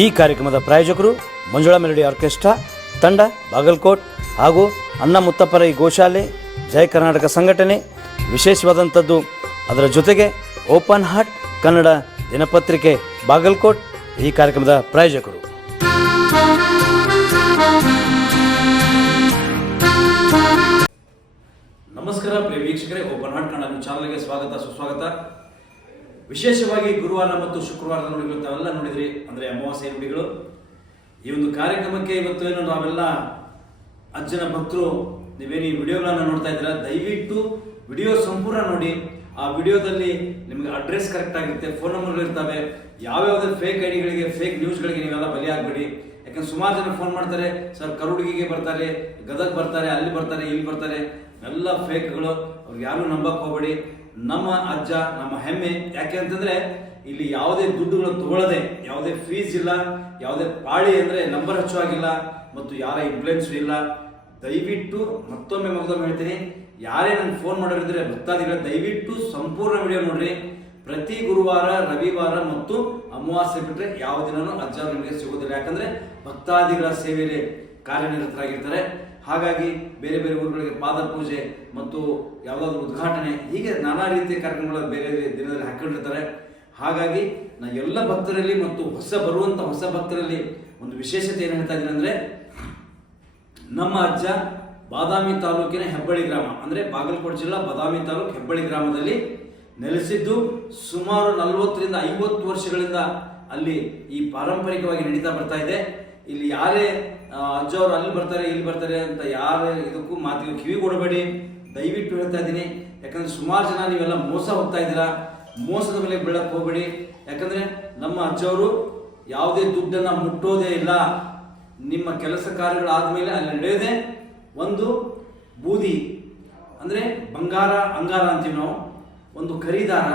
ಈ ಕಾರ್ಯಕ್ರಮದ ಪ್ರಾಯೋಜಕರು ಮಂಜುಳಾ ಮೆಲೋಡಿ ಆರ್ಕೆಸ್ಟ್ರಾ ತಂಡ ಬಾಗಲಕೋಟ್ ಹಾಗೂ ಅನ್ನ ಮುತ್ತಪ್ಪರೈ ಗೋಶಾಲೆ ಜಯ ಕರ್ನಾಟಕ ಸಂಘಟನೆ. ವಿಶೇಷವಾದಂಥದ್ದು ಅದರ ಜೊತೆಗೆ ಓಪನ್ ಹಾರ್ಟ್ ಕನ್ನಡ ದಿನಪತ್ರಿಕೆ ಬಾಗಲಕೋಟ್ ಈ ಕಾರ್ಯಕ್ರಮದ ಪ್ರಾಯೋಜಕರು. ನಮಸ್ಕಾರ ಪ್ರಿಯ ವೀಕ್ಷಕರೇ, ಓಪನ್ ಹಾರ್ಟ್ ಕನ್ನಡ ಚಾನಲ್ಗೆ ಸ್ವಾಗತ ಸುಸ್ವಾಗತ. ವಿಶೇಷವಾಗಿ ಗುರುವಾರ ಮತ್ತು ಶುಕ್ರವಾರದ ನುಡಿಗಳು ತಾವೆಲ್ಲ ನೋಡಿದ್ರಿ, ಅಂದರೆ ಅಮಾವಾಸ್ಯೆ ನುಡಿಗಳು. ಈ ಒಂದು ಕಾರ್ಯಕ್ರಮಕ್ಕೆ ಇವತ್ತು ಏನು ನಾವೆಲ್ಲ ಅಜ್ಜನ ಭಕ್ತರು ನೀವೇನು ಈ ವಿಡಿಯೋಗಳನ್ನ ನೋಡ್ತಾ ಇದ್ದೀರಾ, ದಯವಿಟ್ಟು ವಿಡಿಯೋ ಸಂಪೂರ್ಣ ನೋಡಿ. ಆ ವಿಡಿಯೋದಲ್ಲಿ ನಿಮಗೆ ಅಡ್ರೆಸ್ ಕರೆಕ್ಟ್ ಆಗಿರುತ್ತೆ, ಫೋನ್ ನಂಬರ್ಗಳು ಇರ್ತವೆ. ಯಾವ್ಯಾವುದೇ ಫೇಕ್ ಐಡಿಗಳಿಗೆ, ಫೇಕ್ ನ್ಯೂಸ್ಗಳಿಗೆ ನೀವೆಲ್ಲ ಬಲಿ ಆಗಬೇಡಿ. ಯಾಕಂದ್ರೆ ಸುಮಾರು ಜನ ಫೋನ್ ಮಾಡ್ತಾರೆ, ಸರ್ ಕರುಡಿಗೆ ಬರ್ತಾರೆ, ಗದಗ್ ಬರ್ತಾರೆ, ಅಲ್ಲಿ ಬರ್ತಾರೆ, ಇಲ್ಲಿ ಬರ್ತಾರೆ, ಎಲ್ಲ ಫೇಕ್ಗಳು. ಅವ್ರಿಗೆ ಯಾರು ನಂಬಕ್ ಹೋಗ್ಬೇಡಿ. ನಮ್ಮ ಅಜ್ಜ ನಮ್ಮ ಹೆಮ್ಮೆ. ಯಾಕೆ ಅಂತಂದ್ರೆ ಇಲ್ಲಿ ಯಾವುದೇ ದುಡ್ಡುಗಳು ತಗೊಳ್ಳದೆ, ಯಾವುದೇ ಫೀಸ್ ಇಲ್ಲ, ಯಾವುದೇ ಪಾಳಿ ಅಂದ್ರೆ ನಂಬರ್ ಹಚ್ಚುವಾಗಿಲ್ಲ ಮತ್ತು ಯಾರ ಇನ್ಫ್ಲೂಯೆನ್ಸ್ ಇಲ್ಲ. ದಯವಿಟ್ಟು ಮತ್ತೊಮ್ಮೆ ಹೇಳ್ತೀನಿ, ಯಾರೇ ನನ್ಗೆ ಫೋನ್ ಮಾಡೋರಿದ್ರೆ ಭಕ್ತಾದಿಗಳ ದಯವಿಟ್ಟು ಸಂಪೂರ್ಣ ವಿಡಿಯೋ ನೋಡ್ರಿ. ಪ್ರತಿ ಗುರುವಾರ, ರವಿವಾರ ಮತ್ತು ಅಮಾವಾಸ್ಯೆ ಬಿಟ್ಟರೆ ಯಾವ ದಿನನೂ ಅಜ್ಜ ನಿಮಗೆ ಸಿಗೋದಿಲ್ಲ. ಯಾಕಂದ್ರೆ ಭಕ್ತಾದಿಗಳ ಸೇವೆಯಲ್ಲಿ ಕಾರ್ಯನಿರತರಾಗಿರ್ತಾರೆ. ಹಾಗಾಗಿ ಬೇರೆ ಬೇರೆ ಊರುಗಳಿಗೆ ಪಾದ ಪೂಜೆ ಮತ್ತು ಯಾವುದಾದ್ರೂ ಉದ್ಘಾಟನೆ, ಹೀಗೆ ನಾನಾ ರೀತಿಯ ಕಾರ್ಯಕ್ರಮಗಳು ಬೇರೆ ದಿನದಲ್ಲಿ ಹಾಕೊಂಡಿರ್ತಾರೆ. ಹಾಗಾಗಿ ನಾ ಎಲ್ಲ ಭಕ್ತರಲ್ಲಿ ಮತ್ತು ಹೊಸ ಭಕ್ತರಲ್ಲಿ ಒಂದು ವಿಶೇಷತೆ ಏನು ಹೇಳ್ತಾ ಇದ್ದೀನಿ ಅಂದರೆ, ನಮ್ಮ ಅಜ್ಜ ಬಾದಾಮಿ ತಾಲೂಕಿನ ಹೆಬ್ಬಳ್ಳಿ ಗ್ರಾಮ, ಅಂದರೆ ಬಾಗಲಕೋಟೆ ಜಿಲ್ಲಾ ಬಾದಾಮಿ ತಾಲೂಕು ಹೆಬ್ಬಳ್ಳಿ ಗ್ರಾಮದಲ್ಲಿ ನೆಲೆಸಿದ್ದು ಸುಮಾರು 40 ರಿಂದ 50 ವರ್ಷಗಳಿಂದ ಅಲ್ಲಿ ಈ ಪಾರಂಪರಿಕವಾಗಿ ನಡೀತಾ ಬರ್ತಾ ಇದೆ. ಇಲ್ಲಿ ಯಾರೇ ಅಜ್ಜವರು ಅಲ್ಲಿ ಬರ್ತಾರೆ, ಇಲ್ಲಿ ಬರ್ತಾರೆ ಅಂತ ಯಾರೇ ಇದಕ್ಕೂ ಮಾತಿಗೆ ಕಿವಿ ಕೊಡಬೇಡಿ, ದಯವಿಟ್ಟು ಹೇಳ್ತಾ ಇದ್ದೀನಿ. ಯಾಕಂದ್ರೆ ಸುಮಾರು ಜನ ನೀವೆಲ್ಲ ಮೋಸ ಹೋಗ್ತಾ ಇದ್ದೀರಾ. ಮೋಸದ ಮೇಲೆ ಬೀಳಕ್ಕೆ ಹೋಗಬೇಡಿ. ಯಾಕಂದ್ರೆ ನಮ್ಮ ಅಜ್ಜವರು ಯಾವುದೇ ದುಡ್ಡನ್ನ ಮುಟ್ಟೋದೇ ಇಲ್ಲ. ನಿಮ್ಮ ಕೆಲಸ ಕಾರ್ಯಗಳಾದ್ಮೇಲೆ ಅಲ್ಲಿ ನಡೆಯೋದೇ ಒಂದು ಬೂದಿ, ಅಂದ್ರೆ ಬಂಗಾರ ಅಂಗಾರ ಅಂತೀವಿ ನಾವು, ಒಂದು ಖರೀದಾರ.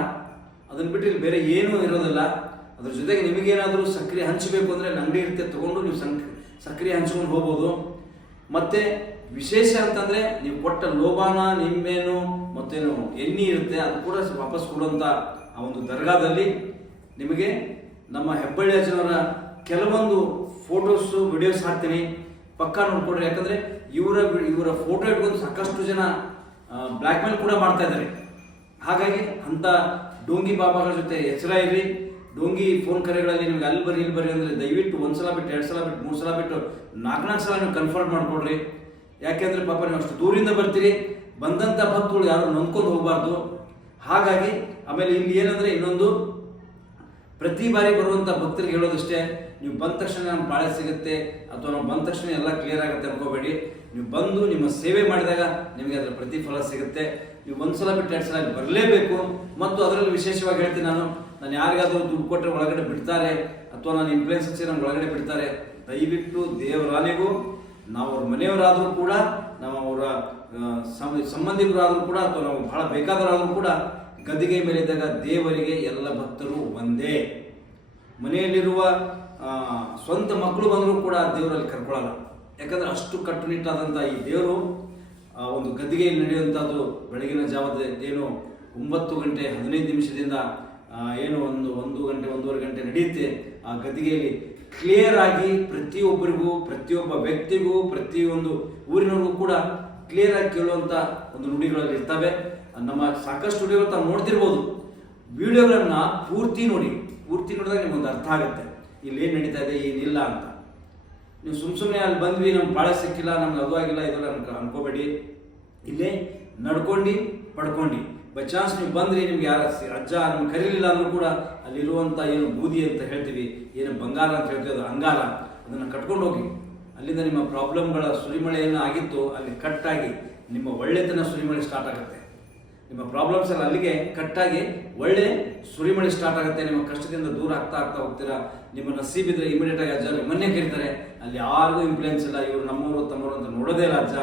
ಅದನ್ನ ಬಿಟ್ಟು ಇಲ್ಲಿ ಬೇರೆ ಏನೂ ಇರೋದಿಲ್ಲ. ಅದ್ರ ಜೊತೆಗೆ ನಿಮಗೇನಾದರೂ ಸಕ್ಕರೆ ಹಂಚಬೇಕು ಅಂದರೆ ಅಂಗಡಿ ಇರುತ್ತೆ, ತಗೊಂಡು ನೀವು ಸಕ್ಕರೆ ಹಂಚ್ಕೊಂಡು ಹೋಗ್ಬೋದು. ಮತ್ತೆ ವಿಶೇಷ ಅಂತಂದ್ರೆ ನೀವು ಕೊಟ್ಟ ಲೋಬಾನ, ನಿಂಬೆನು ಮತ್ತೇನು ಎಣ್ಣೆ ಇರುತ್ತೆ, ಅದು ಕೂಡ ವಾಪಸ್ ಕೊಡುವಂತ ಆ ಒಂದು ದರ್ಗಾದಲ್ಲಿ ನಿಮಗೆ ನಮ್ಮ ಹೆಬ್ಬಳ್ಳಿ ಅಜ್ಜನವರ ಕೆಲವೊಂದು ಫೋಟೋಸ್ ವಿಡಿಯೋಸ್ ಹಾಕ್ತೀನಿ, ಪಕ್ಕಾ ನೋಡ್ಕೊಡ್ರಿ. ಯಾಕಂದ್ರೆ ಇವರ ಫೋಟೋ ಇಟ್ಕೊಂಡು ಸಾಕಷ್ಟು ಜನ ಬ್ಲ್ಯಾಕ್ ಮೇಲ್ ಕೂಡ ಮಾಡ್ತಾ ಇದ್ದಾರೆ. ಹಾಗಾಗಿ ಅಂತ ಡೋಂಗಿ ಬಾಬಾಗಳ ಜೊತೆ ಎಚ್ಚರ ಇರ್ರಿ. ಡೋಂಗಿ ಫೋನ್ ಕರೆಗಳಲ್ಲಿ ನಿಮ್ಗೆ ಅಲ್ಲಿ ಬರ್ರಿ ಇಲ್ಲಿ ಬರ್ರಿ ಅಂದ್ರೆ ದಯವಿಟ್ಟು 1 ಸಲ ಬಿಟ್ಟು 2 ಸಲ ಬಿಟ್ಟು 3 ಸಲ ಬಿಟ್ಟು 4 ಸಲ ನೀವು ಕನ್ಫರ್ಮ್ ಮಾಡ್ಕೊಡ್ರಿ. ಯಾಕೆಂದ್ರೆ ಪಾಪ ನೀವು ಅಷ್ಟು ದೂರಿಂದ ಬರ್ತೀರಿ, ಬಂದಂತ ಭಕ್ತಗಳು ಯಾರು ನೊಂದ್ಕೊಂಡು ಹೋಗಬಾರ್ದು. ಹಾಗಾಗಿ ಆಮೇಲೆ ಇಲ್ಲಿ ಏನಂದ್ರೆ ಇನ್ನೊಂದು, ಪ್ರತಿ ಬಾರಿ ಬರುವಂತ ಭಕ್ತರಿಗೆ ಹೇಳೋದಷ್ಟೇ, ನೀವು ಬಂದ ತಕ್ಷಣ ನಮ್ಮ ಪಾಳೆ ಸಿಗುತ್ತೆ ಅಥವಾ ನಾವು ಬಂದ ತಕ್ಷಣ ಎಲ್ಲ ಕ್ಲಿಯರ್ ಆಗುತ್ತೆ ಅನ್ಕೋಬೇಡಿ. ನೀವು ಬಂದು ನಿಮ್ಮ ಸೇವೆ ಮಾಡಿದಾಗ ನಿಮಗೆ ಅದರ ಪ್ರತಿಫಲ ಸಿಗುತ್ತೆ. ನೀವು 1 ಸಲ ಬಿಟ್ಟು 2 ಸಲ ಬರಲೇಬೇಕು. ಮತ್ತು ಅದರಲ್ಲಿ ವಿಶೇಷವಾಗಿ ಹೇಳ್ತೀನಿ, ನಾನು ಯಾರಿಗಾದ್ರೂ ದುಡ್ಡು ಕೊಟ್ಟರೆ ಒಳಗಡೆ ಬಿಡ್ತಾರೆ ಅಥವಾ ನಾನು ಇನ್ಫ್ಲೂಯೆನ್ಸ್ ಹಚ್ಚಿ ನಮ್ಗೆ ಒಳಗಡೆ ಬಿಡ್ತಾರೆ, ದಯವಿಟ್ಟು ದೇವರಾಣಿಗೂ, ನಾವು ಅವ್ರ ಮನೆಯವರಾದರೂ ಕೂಡ, ನಾವು ಅವರ ಸಂಬಂಧಿಕರಾದರೂ ಕೂಡ, ಅಥವಾ ನಾವು ಬಹಳ ಬೇಕಾದವರಾದರೂ ಕೂಡ ಗದ್ದಿಗೆ ಮೇಲೆ ಇದ್ದಾಗ ದೇವರಿಗೆ ಎಲ್ಲ ಭಕ್ತರು ಒಂದೇ. ಮನೆಯಲ್ಲಿರುವ ಸ್ವಂತ ಮಕ್ಕಳು ಬಂದರೂ ಕೂಡ ದೇವರಲ್ಲಿ ಕರ್ಕೊಳ್ಳಲ್ಲ. ಯಾಕಂದ್ರೆ ಅಷ್ಟು ಕಟ್ಟುನಿಟ್ಟಾದಂಥ ಈ ದೇವರು ಒಂದು ಗದ್ದಿಗೆಯಲ್ಲಿ ನಡೆಯುವಂಥದ್ದು ಬೆಳಗಿನ ಜಾವದ ಏನು 9 ಗಂಟೆ 15 ನಿಮಿಷದಿಂದ ಏನು ಒಂದು ಗಂಟೆ 1.5 ಗಂಟೆ ನಡೆಯುತ್ತೆ. ಆ ಗದ್ದಿಗೆಯಲ್ಲಿ ಕ್ಲಿಯರ್ ಆಗಿ ಪ್ರತಿಯೊಬ್ಬರಿಗೂ, ಪ್ರತಿಯೊಬ್ಬ ವ್ಯಕ್ತಿಗೂ, ಪ್ರತಿಯೊಂದು ಊರಿನವ್ರಿಗೂ ಕೂಡ ಕ್ಲಿಯರ್ ಆಗಿ ಕೇಳುವಂಥ ಒಂದು ನುಡಿಗಳಲ್ಲಿ ಇರ್ತವೆ. ನಮ್ಮ ಸಾಕಷ್ಟು ವಿಡಿಯೋ ತಾವು ನೋಡ್ತಿರ್ಬೋದು. ವಿಡಿಯೋಗಳನ್ನ ಪೂರ್ತಿ ನೋಡಿದಾಗ ನಿಮ್ಗೊಂದು ಅರ್ಥ ಆಗುತ್ತೆ ಇಲ್ಲಿ ಏನು ನಡೀತಾ ಇದೆ, ಏನಿಲ್ಲ ಅಂತ. ನೀವು ಸುಮ್ಮನೆ ಅಲ್ಲಿ ಬಂದ್ವಿ, ನಮ್ಗೆ ಭಾಳ ಸಿಕ್ಕಿಲ್ಲ, ನಮ್ಗೆ ಅದು ಆಗಿಲ್ಲ, ಇದೆಲ್ಲ ಅನ್ಕೋಬೇಡಿ. ಇಲ್ಲೇ ನಡ್ಕೊಂಡು ಪಡ್ಕೊಂಡು ಬೈ ಚಾನ್ಸ್ ನೀವು ಬಂದ್ರಿ, ನಿಮ್ಗೆ ಯಾರ ಅಜ್ಜ ನಿಮ್ಗೆ ಕರೀಲಿಲ್ಲ ಅಂದ್ರೂ ಕೂಡ ಅಲ್ಲಿರುವಂಥ ಏನು ಬೂದಿ ಅಂತ ಹೇಳ್ತೀವಿ, ಏನು ಬಂಗಾರ ಅಂತ ಹೇಳ್ತೀವಿ, ಅದು ಅಂಗಾರ, ಅದನ್ನು ಕಟ್ಕೊಂಡು ಹೋಗಿ. ಅಲ್ಲಿಂದ ನಿಮ್ಮ ಪ್ರಾಬ್ಲಮ್ಗಳ ಸುರಿಮಳೆ ಏನು ಆಗಿತ್ತು ಅಲ್ಲಿ ಕಟ್ಟಾಗಿ ನಿಮ್ಮ ಒಳ್ಳೆತನ ಸುರಿಮಳೆ ಸ್ಟಾರ್ಟ್ ಆಗುತ್ತೆ. ನಿಮ್ಮ ಪ್ರಾಬ್ಲಮ್ಸ್ ಎಲ್ಲ ಅಲ್ಲಿಗೆ ಕಟ್ಟಾಗಿ ಒಳ್ಳೆ ಸುರಿಮಳೆ ಸ್ಟಾರ್ಟ್ ಆಗುತ್ತೆ. ನಿಮ್ಮ ಕಷ್ಟದಿಂದ ದೂರ ಆಗ್ತಾ ಹೋಗ್ತೀರಾ. ನಿಮ್ಮ ನಸೀಬಿದ್ರೆ ಇಮಿಡಿಯೇಟ್ ಆಗಿ ಅಜ್ಜ ನಿಮ್ಮನ್ನೇ ಕರೀತಾರೆ. ಅಲ್ಲಿ ಯಾರಿಗೂ ಇನ್ಫ್ಲೂಯೆನ್ಸ್ ಇಲ್ಲ, ಇವರು ನಮ್ಮವರು ತಮ್ಮವರು ಅಂತ ನೋಡೋದೇ ಇಲ್ಲ ಅಜ್ಜ.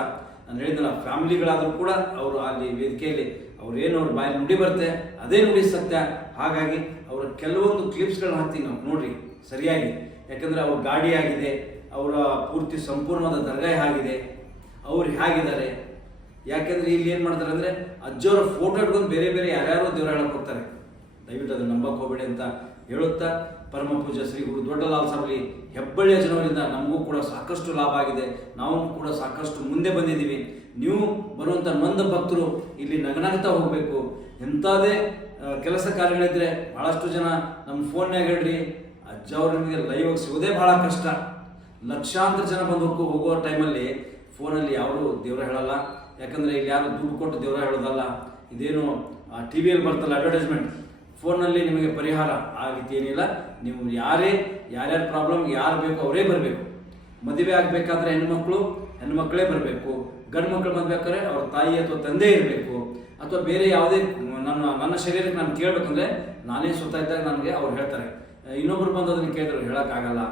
ನಾನು ಹೇಳಿದ್ನಲ್ಲ, ಫ್ಯಾಮಿಲಿಗಳಾದರೂ ಕೂಡ ಅವರು ಅಲ್ಲಿ ವೇದಿಕೆಯಲ್ಲಿ ಅವ್ರು ಬಾಯಲ್ಲಿ ನುಡಿ ಬರುತ್ತೆ, ಅದೇ ನುಡಿ ಸತ್ಯ. ಹಾಗಾಗಿ ಅವರ ಕೆಲವೊಂದು ಕ್ಲಿಪ್ಸ್ಗಳನ್ನ ಹಾಕ್ತೀನಿ, ನಾವು ನೋಡ್ರಿ ಸರಿಯಾಗಿ. ಯಾಕಂದ್ರೆ ಅವ್ರ ಗಾಡಿ ಆಗಿದೆ, ಅವರ ಪೂರ್ತಿ ಸಂಪೂರ್ಣವಾದ ದರ್ಗಾ ಆಗಿದೆ, ಅವ್ರು ಹೇಗಿದ್ದಾರೆ. ಯಾಕೆಂದ್ರೆ ಇಲ್ಲಿ ಏನು ಮಾಡ್ತಾರೆ ಅಂದರೆ ಅಜ್ಜವರ ಫೋಟೋ ಇಟ್ಕೊಂಡು ಬೇರೆ ಯಾರ್ಯಾರೋ ದೇವರ ಹೇಳಕ್ಕೆ ಹೋಗ್ತಾರೆ. ದಯವಿಟ್ಟು ಅದನ್ನು ನಂಬಕ್ಕೆ ಹೋಗಬೇಡಿ ಅಂತ ಹೇಳುತ್ತಾ ಪರಮ ಪೂಜ್ಯ ಶ್ರೀ ಗುರು ದೊಡ್ಡಲಾಲ್ ಸಾಬಲಿ ಹೆಬ್ಬಳ್ಳಿಯ ಜನರಿಂದ ನಮಗೂ ಕೂಡ ಸಾಕಷ್ಟು ಲಾಭ ಆಗಿದೆ. ನಾವು ಕೂಡ ಸಾಕಷ್ಟು ಮುಂದೆ ಬಂದಿದ್ದೀವಿ. ನೀವು ಬರುವಂಥ ನೊಂದ ಭಕ್ತರು ಇಲ್ಲಿ ನಗನಗ್ತಾ ಹೋಗಬೇಕು. ಎಂಥದೇ ಕೆಲಸ ಕಾರ್ಯಗಳಿದ್ರೆ ಭಾಳಷ್ಟು ಜನ ನಮ್ಮ ಫೋನ್ಯಾಗ ಹೇಳ್ರಿ, ಅಜ್ಜ ಅವ್ರು ನಿಮಗೆ ಲೈವ್ ಸಿಗೋದೇ ಭಾಳ ಕಷ್ಟ. ಲಕ್ಷಾಂತರ ಜನ ಬಂದು ಹೋಗುವ ಟೈಮಲ್ಲಿ ಫೋನಲ್ಲಿ ಯಾರು ದೇವರ ಹೇಳಲ್ಲ. ಯಾಕಂದರೆ ಇಲ್ಲಿ ಯಾರು ದುಡ್ಡು ಕೊಟ್ಟು ದೇವರ ಹೇಳೋದಲ್ಲ. ಇದೇನು ಟಿ ವಿಯಲ್ಲಿ ಬರ್ತಲ್ಲ ಅಡ್ವರ್ಟೈಸ್ಮೆಂಟ್, ಫೋನಲ್ಲಿ ನಿಮಗೆ ಪರಿಹಾರ ಆ ರೀತಿ ಏನಿಲ್ಲ. ನೀವು ಯಾರ್ಯಾರ ಪ್ರಾಬ್ಲಮ್ ಯಾರು ಬೇಕೋ ಅವರೇ ಬರಬೇಕು. ಮದುವೆ ಆಗಬೇಕಾದ್ರೆ ಹೆಣ್ಮಕ್ಳೇ ಬರಬೇಕು. ಗಂಡು ಮಕ್ಕಳು ಮದುವೆಬೇಕಾದ್ರೆ ಅವ್ರ ತಾಯಿ ಅಥವಾ ತಂದೆ ಇರಬೇಕು. ಅಥವಾ ಬೇರೆ ಯಾವುದೇ ನನ್ನ ಶರೀರಕ್ಕೆ ನಾನು ಕೇಳಬೇಕಂದ್ರೆ ನಾನೇ ಸ್ವತಃ ಇದ್ದಾಗ ನನಗೆ ಅವ್ರು ಹೇಳ್ತಾರೆ. ಇನ್ನೊಬ್ರು ಬಂದು ಅದನ್ನು ಕೇಳಿದ್ರು ಹೇಳೋಕ್ಕಾಗಲ್ಲ.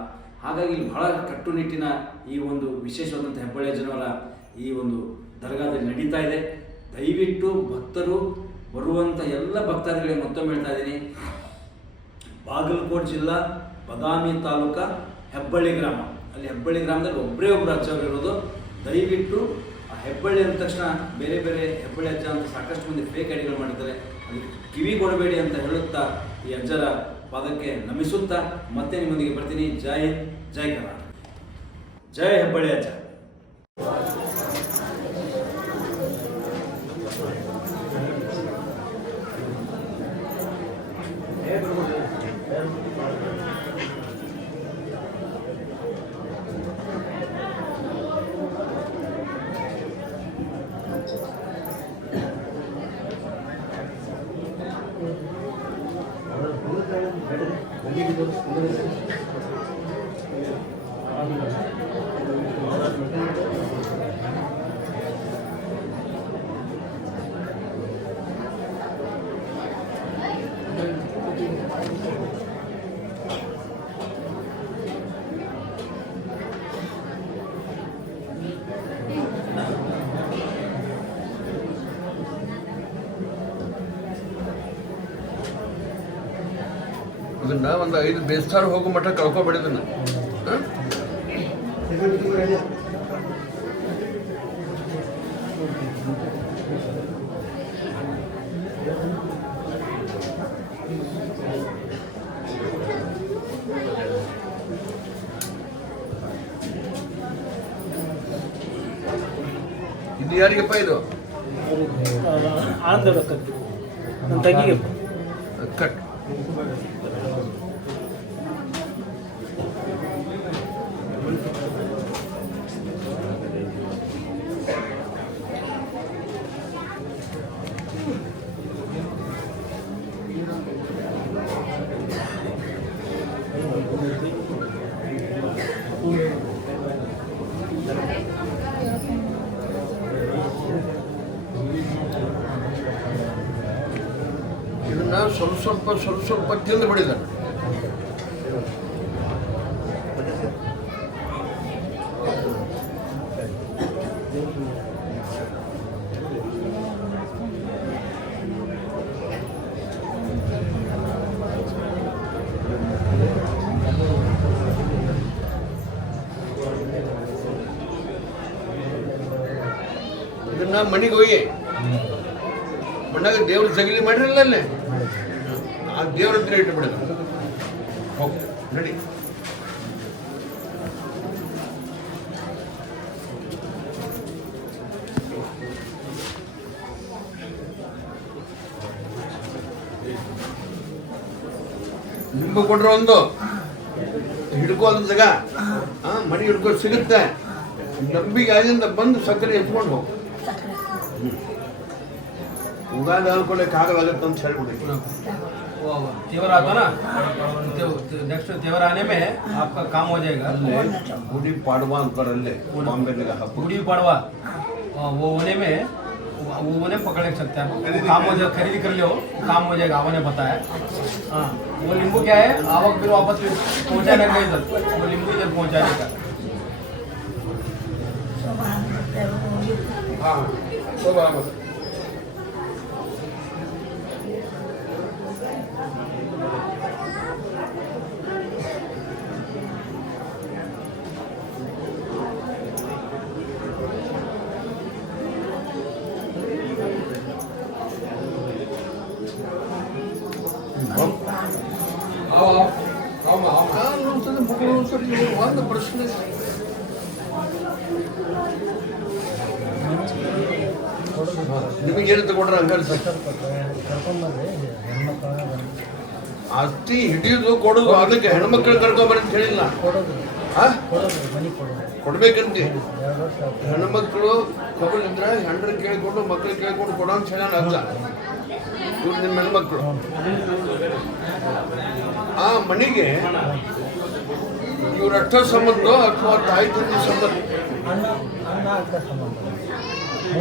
ಹಾಗಾಗಿ ಇಲ್ಲಿ ಬಹಳ ಕಟ್ಟುನಿಟ್ಟಿನ ಈ ಒಂದು ವಿಶೇಷವಾದಂಥ ಹೆಬ್ಬಳ್ಳಿಯ ಜನರ ಈ ಒಂದು ದರ್ಗಾದಲ್ಲಿ ನಡೀತಾ ಇದೆ. ದಯವಿಟ್ಟು ಭಕ್ತರು ಬರುವಂಥ ಎಲ್ಲ ಭಕ್ತಾದಿಗಳಿಗೆ ಮತ್ತೊಮ್ಮೆ ಹೇಳ್ತಾ ಇದ್ದೀನಿ, ಬಾಗಲಕೋಟೆ ಜಿಲ್ಲಾ ಬದಾಮಿ ತಾಲೂಕ ಹೆಬ್ಬಳ್ಳಿ ಗ್ರಾಮ, ಅಲ್ಲಿ ಹೆಬ್ಬಳ್ಳಿ ಗ್ರಾಮದಲ್ಲಿ ಒಬ್ಬರೇ ಒಬ್ಬರು ಅಜ್ಜ ಇರೋದು. ದಯವಿಟ್ಟು ಆ ಹೆಬ್ಬಳ್ಳಿ ಅಂದ ತಕ್ಷಣ ಬೇರೆ ಬೇರೆ ಹೆಬ್ಬಳ್ಳಿ ಅಜ್ಜ ಅಂತ ಸಾಕಷ್ಟು ಮಂದಿ ಫೇಕ್ ಐಡಿಗಳು ಮಾಡಿದ್ದಾರೆ. ಅಲ್ಲಿ ಕಿವಿ ಕೊಡಬೇಡಿ ಅಂತ ಹೇಳುತ್ತಾ ಈ ಅಜ್ಜರ ಪಾದಕ್ಕೆ ನಮಿಸುತ್ತಾ ಮತ್ತೆ ನಿಮ್ಮೊಂದಿಗೆ ಬರ್ತೀನಿ. ಜೈ ಹಿಂದ್, ಜೈ ಕರ್ನಾಟಕ, ಜೈ ಹೆಬ್ಬಳ್ಳಿ ಅಜ್ಜ. ಇದನ್ನ ಒಂದು 5 ಬೇಸ್ತಾರ ಹೋಗೋ ಮಟ್ಟ ಕಳ್ಕೊಬೇಡಿ ಇದನ್ನ. ಇದು ಯಾರಿಗಪ್ಪ? ಇದು ಆನಂದ ನನ್ನ ತಂಗಿಗೆ ಕಟ್. ಇದನ್ನ ಸ್ವಲ್ಪ ತಿಂದು ಬಿಡಿದಾನೆ. ಇದನ್ನ ಮನೆಗೆ ಹೋಗಿ ಮಣ್ಣಾಗ ದೇವ್ರ ಜಗಲಿ ಮಾಡಿರಲ್ಲ ಅಲ್ಲೇ, ಆ ದೇವ್ರ ಹತ್ರ ಇಟ್ಟು ಬಿಡೋದು. ಹೋಗಿ ನಡಿ. ನಿಂಬು ಕೊಡ್ರ ಒಂದು ಹಿಡ್ಕೋ ಒಂದು ಜಾಗ, ಮನೆ ಹಿಡ್ಕೋ ಸಿಗುತ್ತೆ. ನಂಬಿಗೆ ಆಗಿಂದ ಬಂದು ಸಕ್ಕರೆ ಎತ್ಕೊಂಡು ಹೋಗು. उगाद ಆಗತ್ತೆ ಅಂತ ಹೇಳ್ಬಿಡಿ. त्योहार आता ना, नेक्स्ट त्योहार आने में आपका काम हो जाएगा. गुड़ी पाड़वा अंतरल्ले बॉम्बे लगा गुड़ी पाड़वा वो होने में पकड़ सकते हैं. काम हो जाएगा, खरीदी कर लो, काम हो जाएगा. आपने बताया. हाँ, वो नींबू क्या है, आवक फिर वापस पहुँचाने का इधर, वो नींबू इधर पहुँचाने का. हाँ, सब बराबर. आओ आओ आओ ಒಂದು ಪ್ರಶ್ನೆ. ನಿಮಗೆ ಏನು ತಗೊಂಡ್ರೆ ಹಂಗಾರೆ ಆಸ್ತಿ ಹಿಡಿಯೋದು ಕೊಡೋದು ಅದಕ್ಕೆ ಹೆಣ್ಮಕ್ಳು ಕರ್ಕೊಂಬರಿ ಅಂತ ಹೇಳಿಲ್ಲ. ಕೊಡ್ಬೇಕಂತೆ ಹೆಣ್ಮಕ್ಳು ಕೊಡಲಿದ್ರೆ ಹೆಂಡ್ರ ಕೇಳ್ಕೊಂಡು ಮಕ್ಳು ಕೇಳ್ಕೊಂಡು ಕೊಡೋ ಅಂತ ಹೇಳ ಅಲ್ಲ. ಇವ್ರು ನಿಮ್ಮ ಹೆಣ್ಮಕ್ಳು ಆ ಮನೆಗೆ ಇವ್ರಷ್ಟ ಸಂಬಂಧ ಅಥವಾ ತಾಯಿ ತಂದೆ ಸಂಬಂಧ,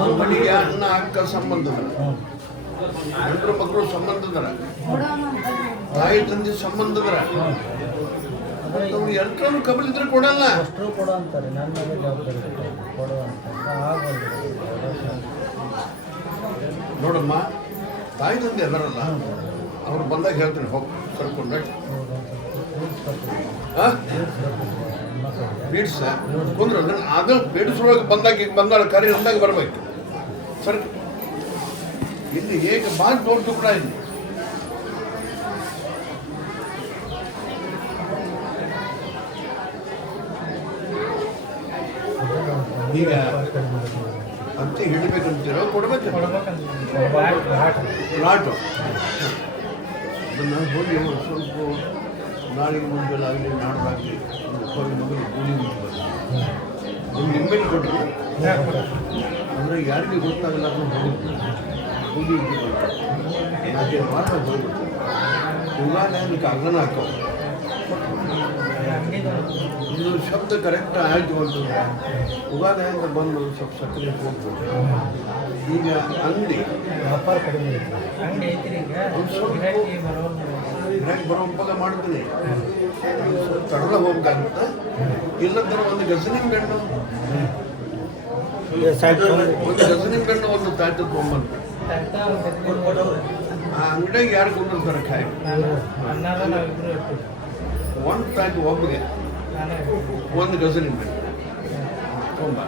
ಆ ಮನೆಗೆ ಅಣ್ಣ ಅಕ್ಕ ಸಂಬಂಧ, ಹೆಂಡ್ರ ಮಕ್ಕಳು ಸಂಬಂಧದರ, ತಾಯಿ ತಂದೆ ಸಂಬಂಧದರ. ಅವ್ರು ಎಲ್ಲರೂ ಕಬಲಿದ್ರೆ ಕೊಡಲ್ಲ. ಕೊಡೋ ಅಂತಾರೆ, ನನ್ನ ಮೇಲೆ ಜವಾಬ್ದಾರಿ ಕೊಡೋ ಅಂತ. ನೋಡಮ್ಮ, ತಾಯಿ ತಂದೆ ಅದರಲ್ಲ, ಅವ್ರು ಬಂದಾಗ ಹೇಳ್ತೀನಿ ಹೋಗಿ ಕರ್ಕೊಂಡು ಬೀಡ್ಸ ಕುಂದ್ರು ಅದು ಬೀಡಿಸೊಳಗೆ ಬಂದಾಗ ಕರಿ ಅಂದಾಗ ಬರ್ಬೇಕು ಸರ್. ಇಲ್ಲಿ ಹೇಗೆ ಬಾಲ್ ತೋರ್ತು ಕೂಡ ಇಲ್ಲಿ ಈಗ ಅತ್ತಿ ಹಿಡಿಬೇಕಂತೀರೋ ಕೊಡ್ಬೇಕು ಲಾಟು ಅದನ್ನು ಹೋಗಿ ಸ್ವಲ್ಪ ನಾಳೆಗೆ ಮುಂಜಾನೆ ಆಗಲಿ ನಾಡ್ದಾಗಲಿ ಹೋಗಿ ಮೊದಲು ಕೂಲಿ ನಿಮ್ಗೆ ನಿಂಬೆಣ್ಣೆ ಕೊಟ್ಟರು ಅಂದರೆ ಯಾರಿಗೆ ಗೊತ್ತಾಗಲ್ಲ ಅದನ್ನು ಹೋಗುತ್ತೆ ಕೂಲಿ ನಾಲ್ಕೈದು ಮಾತ್ರ ಹೋಗ್ಬಿಟ್ಟು ಉಗಾನೆ ಅದಕ್ಕೆ ಅಗ್ನ ಹಾಕೋ ಇದು ಶಬ್ದ ಕರೆಕ್ಟ್ ಆಯಿತು ಅಂತಂದ್ರೆ ಉಗಾನೆ ಅಂತ ಬಂದು ಸ್ವಲ್ಪ ಸಕ್ಕರೆ ಹೋಗ್ಬೋದು. ಈಗ ಅಂಗಡಿ ವ್ಯಾಪಾರ ಕಡಿಮೆ ಐತಿ, ಅಂಗಡಿ ಐತ್ರಿ ಈಗ ಗಿರಾಕಿ ಬರೋ ಉಪಯೋಗ ಮಾಡ್ತೀನಿ. ತಡದ ಹೋಗ್ಬೇಕಾಗುತ್ತೆ. ಇಲ್ಲಂದ್ರೆ ಒಂದು ಗಜನಿಂಬೆ ಹಣ್ಣು ಒಂದು ತಾಯ್ತ ತೊಗೊಂಬಂದು ಆ ಅಂಗಡಿಯಾಗ ಯಾರು ಕುಂದಿರ್ತಾರೆ ಕಾಯಿ ಒಂದು ತಾಯ್ತು ಒಬ್ಬಗೆ ಒಂದು ಗಜನಿಂಬೆ ತೊಗೊಂಬ.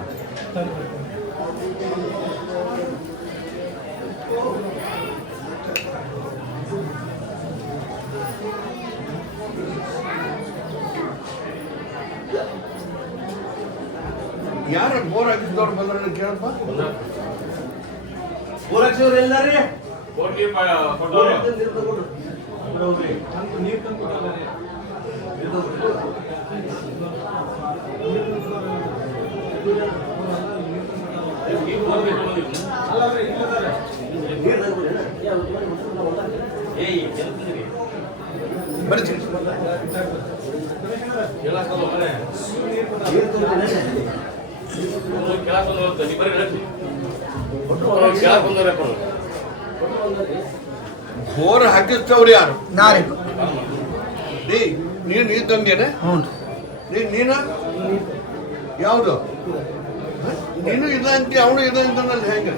ಯಾರ ಬೋರ್ ಹಾಕಿದ್ದವ್ರು ಬಂದ್ರೆ ಕೇಳಪ್ಪ. ಬೋರ್ ಹಾಕ್ಸಿವ್ರು ಎಲ್ಲಾರಿ ಬರ್ತೀನಿ. ಬೋರ್ ಹಾಕಿಸ್ತವ್ರು ಯಾರು? ನೀನು ತಂದೇನೆ ನೀನ ಯಾವುದು ನೀನು ಇಲ್ಲ ಅಂತ ಅವನು ಇಲ್ಲ ಅಂತಂದಲ್ಲಿ ಹೆಂಗೆ?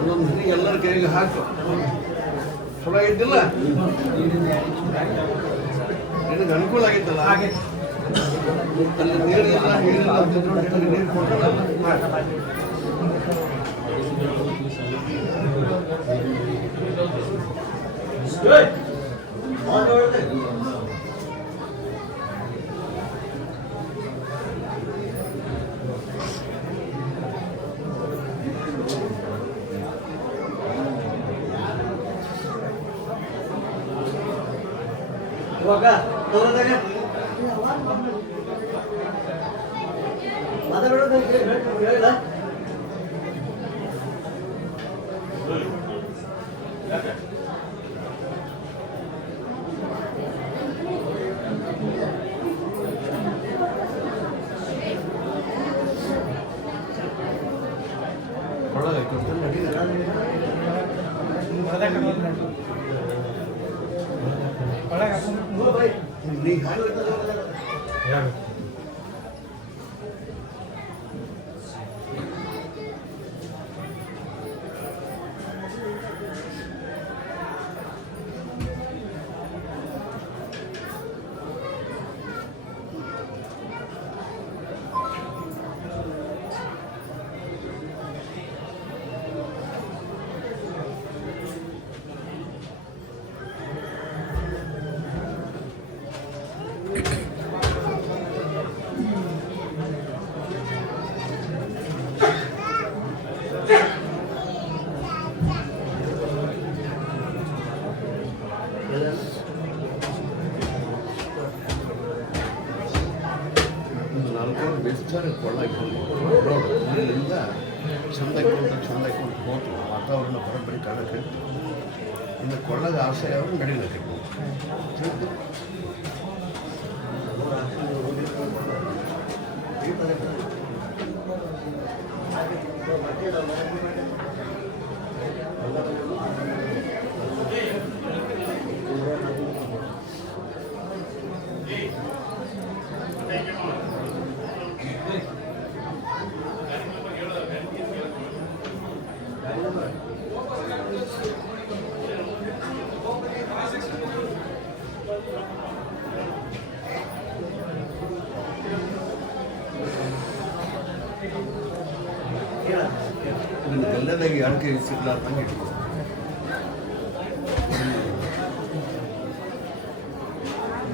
ಒಂದೊಂದು ಹನಿ ಎಲ್ಲರ ಕೈಗೆ ಹಾಕು. ಚಲೋ ಆಗಿದ್ದಿಲ್ಲ, ನಿನಗೆ ಅನುಕೂಲ ಆಗಿತ್ತಲ್ಲ. ಅಲ್ಲಿ ನೀರಿಲ್ಲ ನೀರಿಲ್ಲ ಅಂತಿದ್ರು ನೀರು ಕೊಟ್ಟಲ್ಲ. ವಿಸ್ತಾರ ಕೊಳ್ಳಾಗಿರಲಿ ರೋಡ್ ಇಲ್ಲಿಂದ ಚಂದ ಹೋತು ವಾತಾವರಣ ಬರೋಬ್ಬರಿ ಕಾಣಕ್ಕೆ ಇನ್ನು ಕೊಳ್ಳದ ಆಸೆ ಅವರು ನಡೀಲಕ್ಕೆ ಎಲ್ಲದಾಗಿ ಯಾರ ಕೈ ಸಿಗ್ಲ ಅಂತಂಗೆ ಇಟ್ಕೊ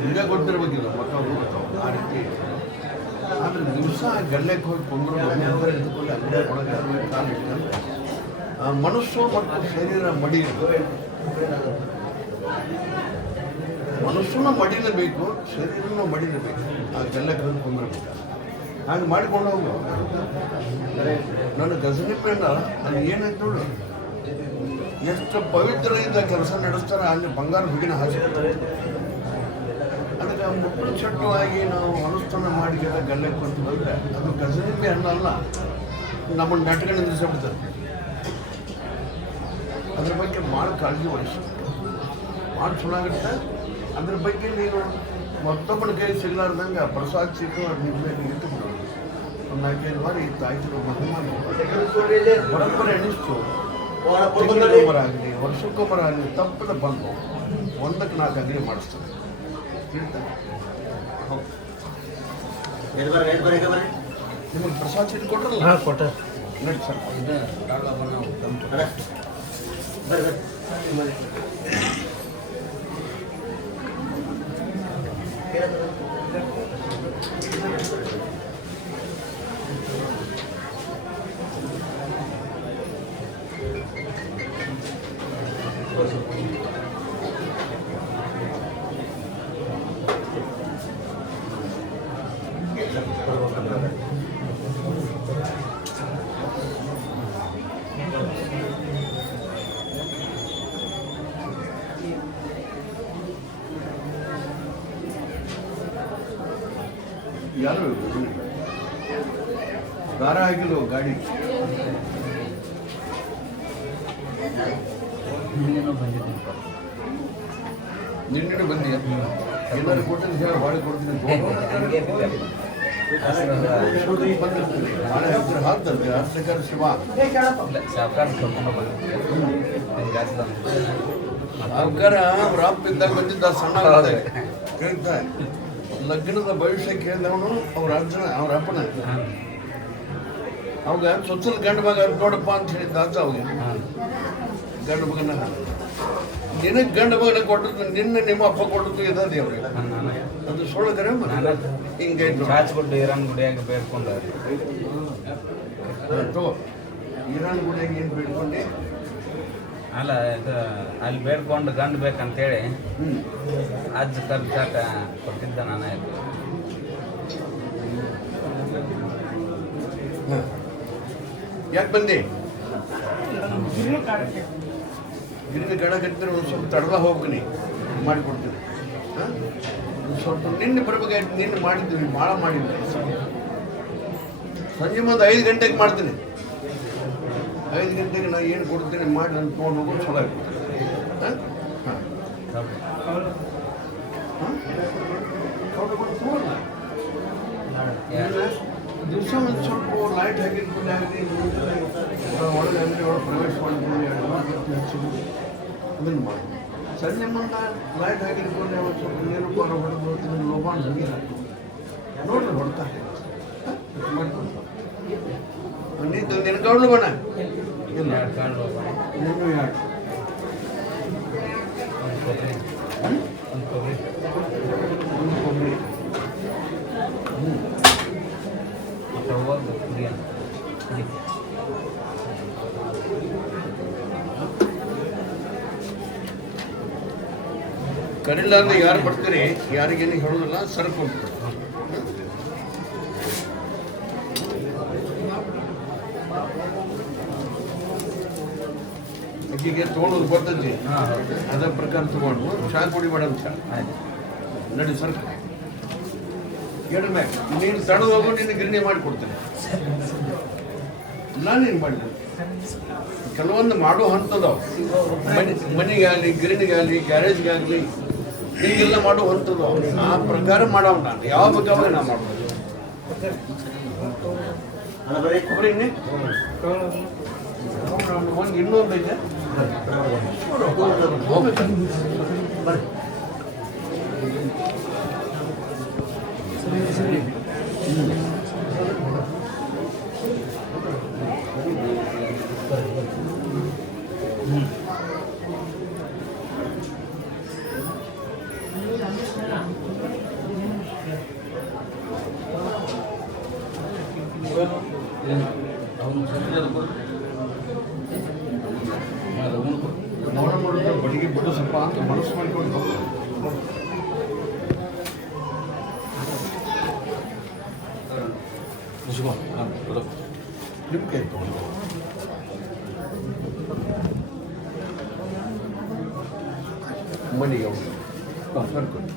ನಿಮಗೆ ಗೊತ್ತಿರ್ಬೇಕಿಲ್ಲ ಮತ್ತೊಬ್ಬರು ಆ ರೀತಿ ಆದರೆ ದಿವಸ ಗಲ್ಲೆಗೆ ಹೋಗಿ ಕೊಂಬರು ಎದ್ದುಕೊಂಡು ಅಂಗಡಿ ಒಳಗೆ ಕಾಲು ಇಟ್ಕೊಂಡ್ರೆ ಆ ಮನಸ್ಸು ಮತ್ತು ಶರೀರ ಮಡಿ ಮನಸ್ಸನ್ನು ಮಡಿಲೇಬೇಕು ಶರೀರನೂ ಮಡಿಲೇಬೇಕು ಆ ಗಲ್ಲೆಗೆ ಹೋಗಿ ಕೊಂಬರ್ಬೇಕು ಹಾಗೆ ಮಾಡಿಕೊಂಡು ಹೋಗು ನನ್ನ ಗಜನಿಪ್ಪಣ್ಣ ಅದು ಏನಂತ ನೋಡು ಎಷ್ಟು ಪವಿತ್ರದಿಂದ ಕೆಲಸ ನಡೆಸ್ತಾರೆ ಅಲ್ಲಿ ಬಂಗಾರ ಹುಗಿನ ಹಾಕಿರ್ತಾರೆ ಅದಕ್ಕೆ ಮುಕ್ಕಳು ಚಟ್ಟವಾಗಿ ನಾವು ಅನುಷ್ಠಾನ ಮಾಡಿ ಗಲ್ಲೆಕ್ಕೆ ಅಂತ ಬಂದರೆ ಅದು ಗಜನಿಪ್ಪೆ ಹಣ್ಣು ಅಲ್ಲ ನಮ್ಮನ್ನು ನೆಟ್ಕೊಂಡು ನಿಲ್ಲಿಸ್ಬಿಡ್ತಾರೆ ಅದ್ರ ಬಗ್ಗೆ ಭಾಳ ಕಾಳಜಿ ವಹಿಸ್ಬೇಕು ಭಾಳ ಚೆನ್ನಾಗಿರುತ್ತೆ ಅದ್ರ ಬಗ್ಗೆ ನೀನು ಮತ್ತೊಬ್ಬನ ಕೈ ಸಿಗಲಾರ್ದಂಗೆ ಪ್ರಸಾದ್ ಸಿಕ್ಕು ನಿಮ್ಮ ಮೇಲೆ ಇಟ್ಟು ಬಿಡೋದು ಒಂದು 4-5 ಬಾರಿ ತಾಯ್ತಿರೋ ಬಹುಮಾನ ಬರೋಬ್ಬರಿ ಎಣಿಸ್ತು ಆಗಲಿ ವರ್ಷಕ್ಕೊಬ್ಬರ ಆಗಲಿ ತಪ್ಪದ ಬಂದು 1ಕ್ಕೆ 4 ಅಗ್ರಿ ಮಾಡಿಸ್ತಾರೆ ನಿಮಗೆ ಪ್ರಸಾದ್ ಸಿಟ್ಟು ಕೊಟ್ರಲ್ಲ ಕೊಟ್ಟ ನೋಡಿ ಸರ್ ಯಾರು ದಾರ ಆಗಿಲ್ಲ ಗಾಡಿ ನಿನ್ನೆ ಬಂದಿ ಎಲ್ಲರೂ ಕೊಟ್ಟಿದ್ದು ಹೇಳಿ ಬಾಡಿ ಕೊಡ್ತೀನಿ ಹಾಕ್ತಾರೆ ಅರ್ಚಕರ ಶಿವ ಸರ್ಕಾರ ರಾಪ್ ಇದ್ದಾಗ ಬಂದಿದ್ದ ಸಣ್ಣ ಕೇಳ್ತಾ ಲಗ್ನದ ಭವಿಷ್ಯ ಕೇಳಿದವನು ಅವ್ರ ಅಪ್ಪನ ಅವಾಗ ಸೊಚ್ಚಲ್ ಗಂಡ ಮಗ ನೋಡಪ್ಪ ಅಂತ ಹೇಳಿದ್ದ ಆತ ಅವಾಗ ಗಂಡ ಮಗನ ನಿನಗೆ ಗಂಡ ಮಗನ ಕೊಟ್ಟದ್ದು ನಿನ್ನ ನಿಮ್ಮ ಅಪ್ಪ ಕೊಟ್ಟದ್ದು ಇದಾದೆ ಅವ್ರಿಗೆ ಅದು ಸೋಳದರೆ ಹಿಂಗೆ ಇರಾನ್ ಗುಡಿಯಾಗಿ ಬೇಡ್ಕೊಂಡಾರೆ ಇರಾನ್ ಗುಡಿಯಾಗಿ ಏನು ಬೇಡ್ಕೊಂಡೆ ಅಲ್ಲ ಇದು ಅಲ್ಲಿ ಬೇಡ್ಕೊಂಡು ಗಂಡು ಬೇಕಂತೇಳಿ ಅಜ್ಜ ಕರ್ಚಾಟ ಕೊಟ್ಟಿದ್ದ ನಾನು ಯಾಕೆ ಬಂದೆ ಗಿರಿನ ಗಡ ಕಟ್ಟಿದ್ರೆ ಒಂದು ಸ್ವಲ್ಪ ತಡದ ಹೋಗ್ತೀನಿ ಮಾಡಿಕೊಡ್ತೀನಿ ಸ್ವಲ್ಪ ನಿನ್ನೆ ಬರ್ಬೇಕಾಯ್ತು ನಿನ್ನೆ ಮಾಡಿದ್ದೀನಿ ಭಾಳ ಮಾಡಿದ್ದೆ ಸಂಜೆ ಮುಂದೆ 5 ಗಂಟೆಗೆ ಮಾಡ್ತೀನಿ 5 ಗಂಟೆಗೆ ನಾನು ಏನು ಕೊಡ್ತೀನಿ ಮಾಡಿ ನಾನು ತೊಗೊಂಡು ಹೋಗೋದು ಚಲೋ ದಿವಸ ಒಂದು ಸ್ವಲ್ಪ ಲೈಟ್ ಹಾಕಿಟ್ಕೊಂಡು ಆಗಲಿ ಒಳಗೆ ಅಂಗಡಿ ಒಳಗೆ ಪ್ರವೇಶ ಮಾಡಿಕೊಂಡು ಅದನ್ನು ಮಾಡಿ ಸಂಜೆ ಮುಂದೆ ಲೈಟ್ ಹಾಕಿಟ್ಕೊಂಡು ಒಂದು ಸ್ವಲ್ಪ ನೀರು ಪಾರ ಹೊಡೆದು ಲೋಬಾನ್ ನೀರು ಹಾಕಿ ನೋಡ್ರಿ ಹೊಡ್ತಾ ಮಾಡ್ಕೊಂಡು ನಿಂತು ನಿನ್ಕೊಂಡು ಬಣ್ಣ ಇಲ್ಲ ಇನ್ನೂ ಯಾಕೆ ಒಂದು ಕೊಬ್ಬರಿ ಕರೀಲಾರ್ದೆ ಯಾರು ಬರ್ತೀರಿ ಯಾರಿಗೇನು ಹೇಳೋದಿಲ್ಲ ಸರ್ಕೊಂಡು ಈಗೀಗೆ ತೊಗೊಳೋದು ಬರ್ತೈತಿ ಹಾಂ ಅದರ ಪ್ರಕಾರ ತೊಗೊಂಡು ಚಹಾ ಕುಡಿ ಮೇಡಮ್ ಚಹಾ ಆಯ್ತು ನಡಿ ಸರ್ ಮ್ಯಾಗ ನೀನು ತಡೆದು ಹೋಗು ನಿನ್ನ ಗಿರಣಿ ಮಾಡಿಕೊಡ್ತೇನೆ ನಾನೇನು ಮಾಡಿಕೊಡ್ತೀನಿ ಕೆಲವೊಂದು ಮಾಡೋ ಹಂತದವು ಮನೆಗಾಗಲಿ ಗಿರಣಿಗಾಗಲಿ ಗ್ಯಾರೇಜ್ಗಾಗಲಿ ಹೀಗೆಲ್ಲ ಮಾಡೋ ಹಂತದವು ಆ ಪ್ರಕಾರ ಮಾಡವ್ ನಾನು ಯಾವ ಬೇಕಾದ್ರೆ ನಾ ಮಾಡ್ಬೋದು ಒಬ್ಬರೇ ಒಂದು ಇನ್ನೊಂದು ಐತೆ ನೋಡ ಬಡಿಗೆ ಬಿಡಿಸಪ್ಪ ಅಂತ ಮನಸ್ಸು ಮಾಡ್ಕೊಂಡು ನಿಮ್ಮ ಕೈ ತಗೊಂಡು ಮನೆಗೆ ಹೋಗಿ ಕರ್ಕೊಂಡು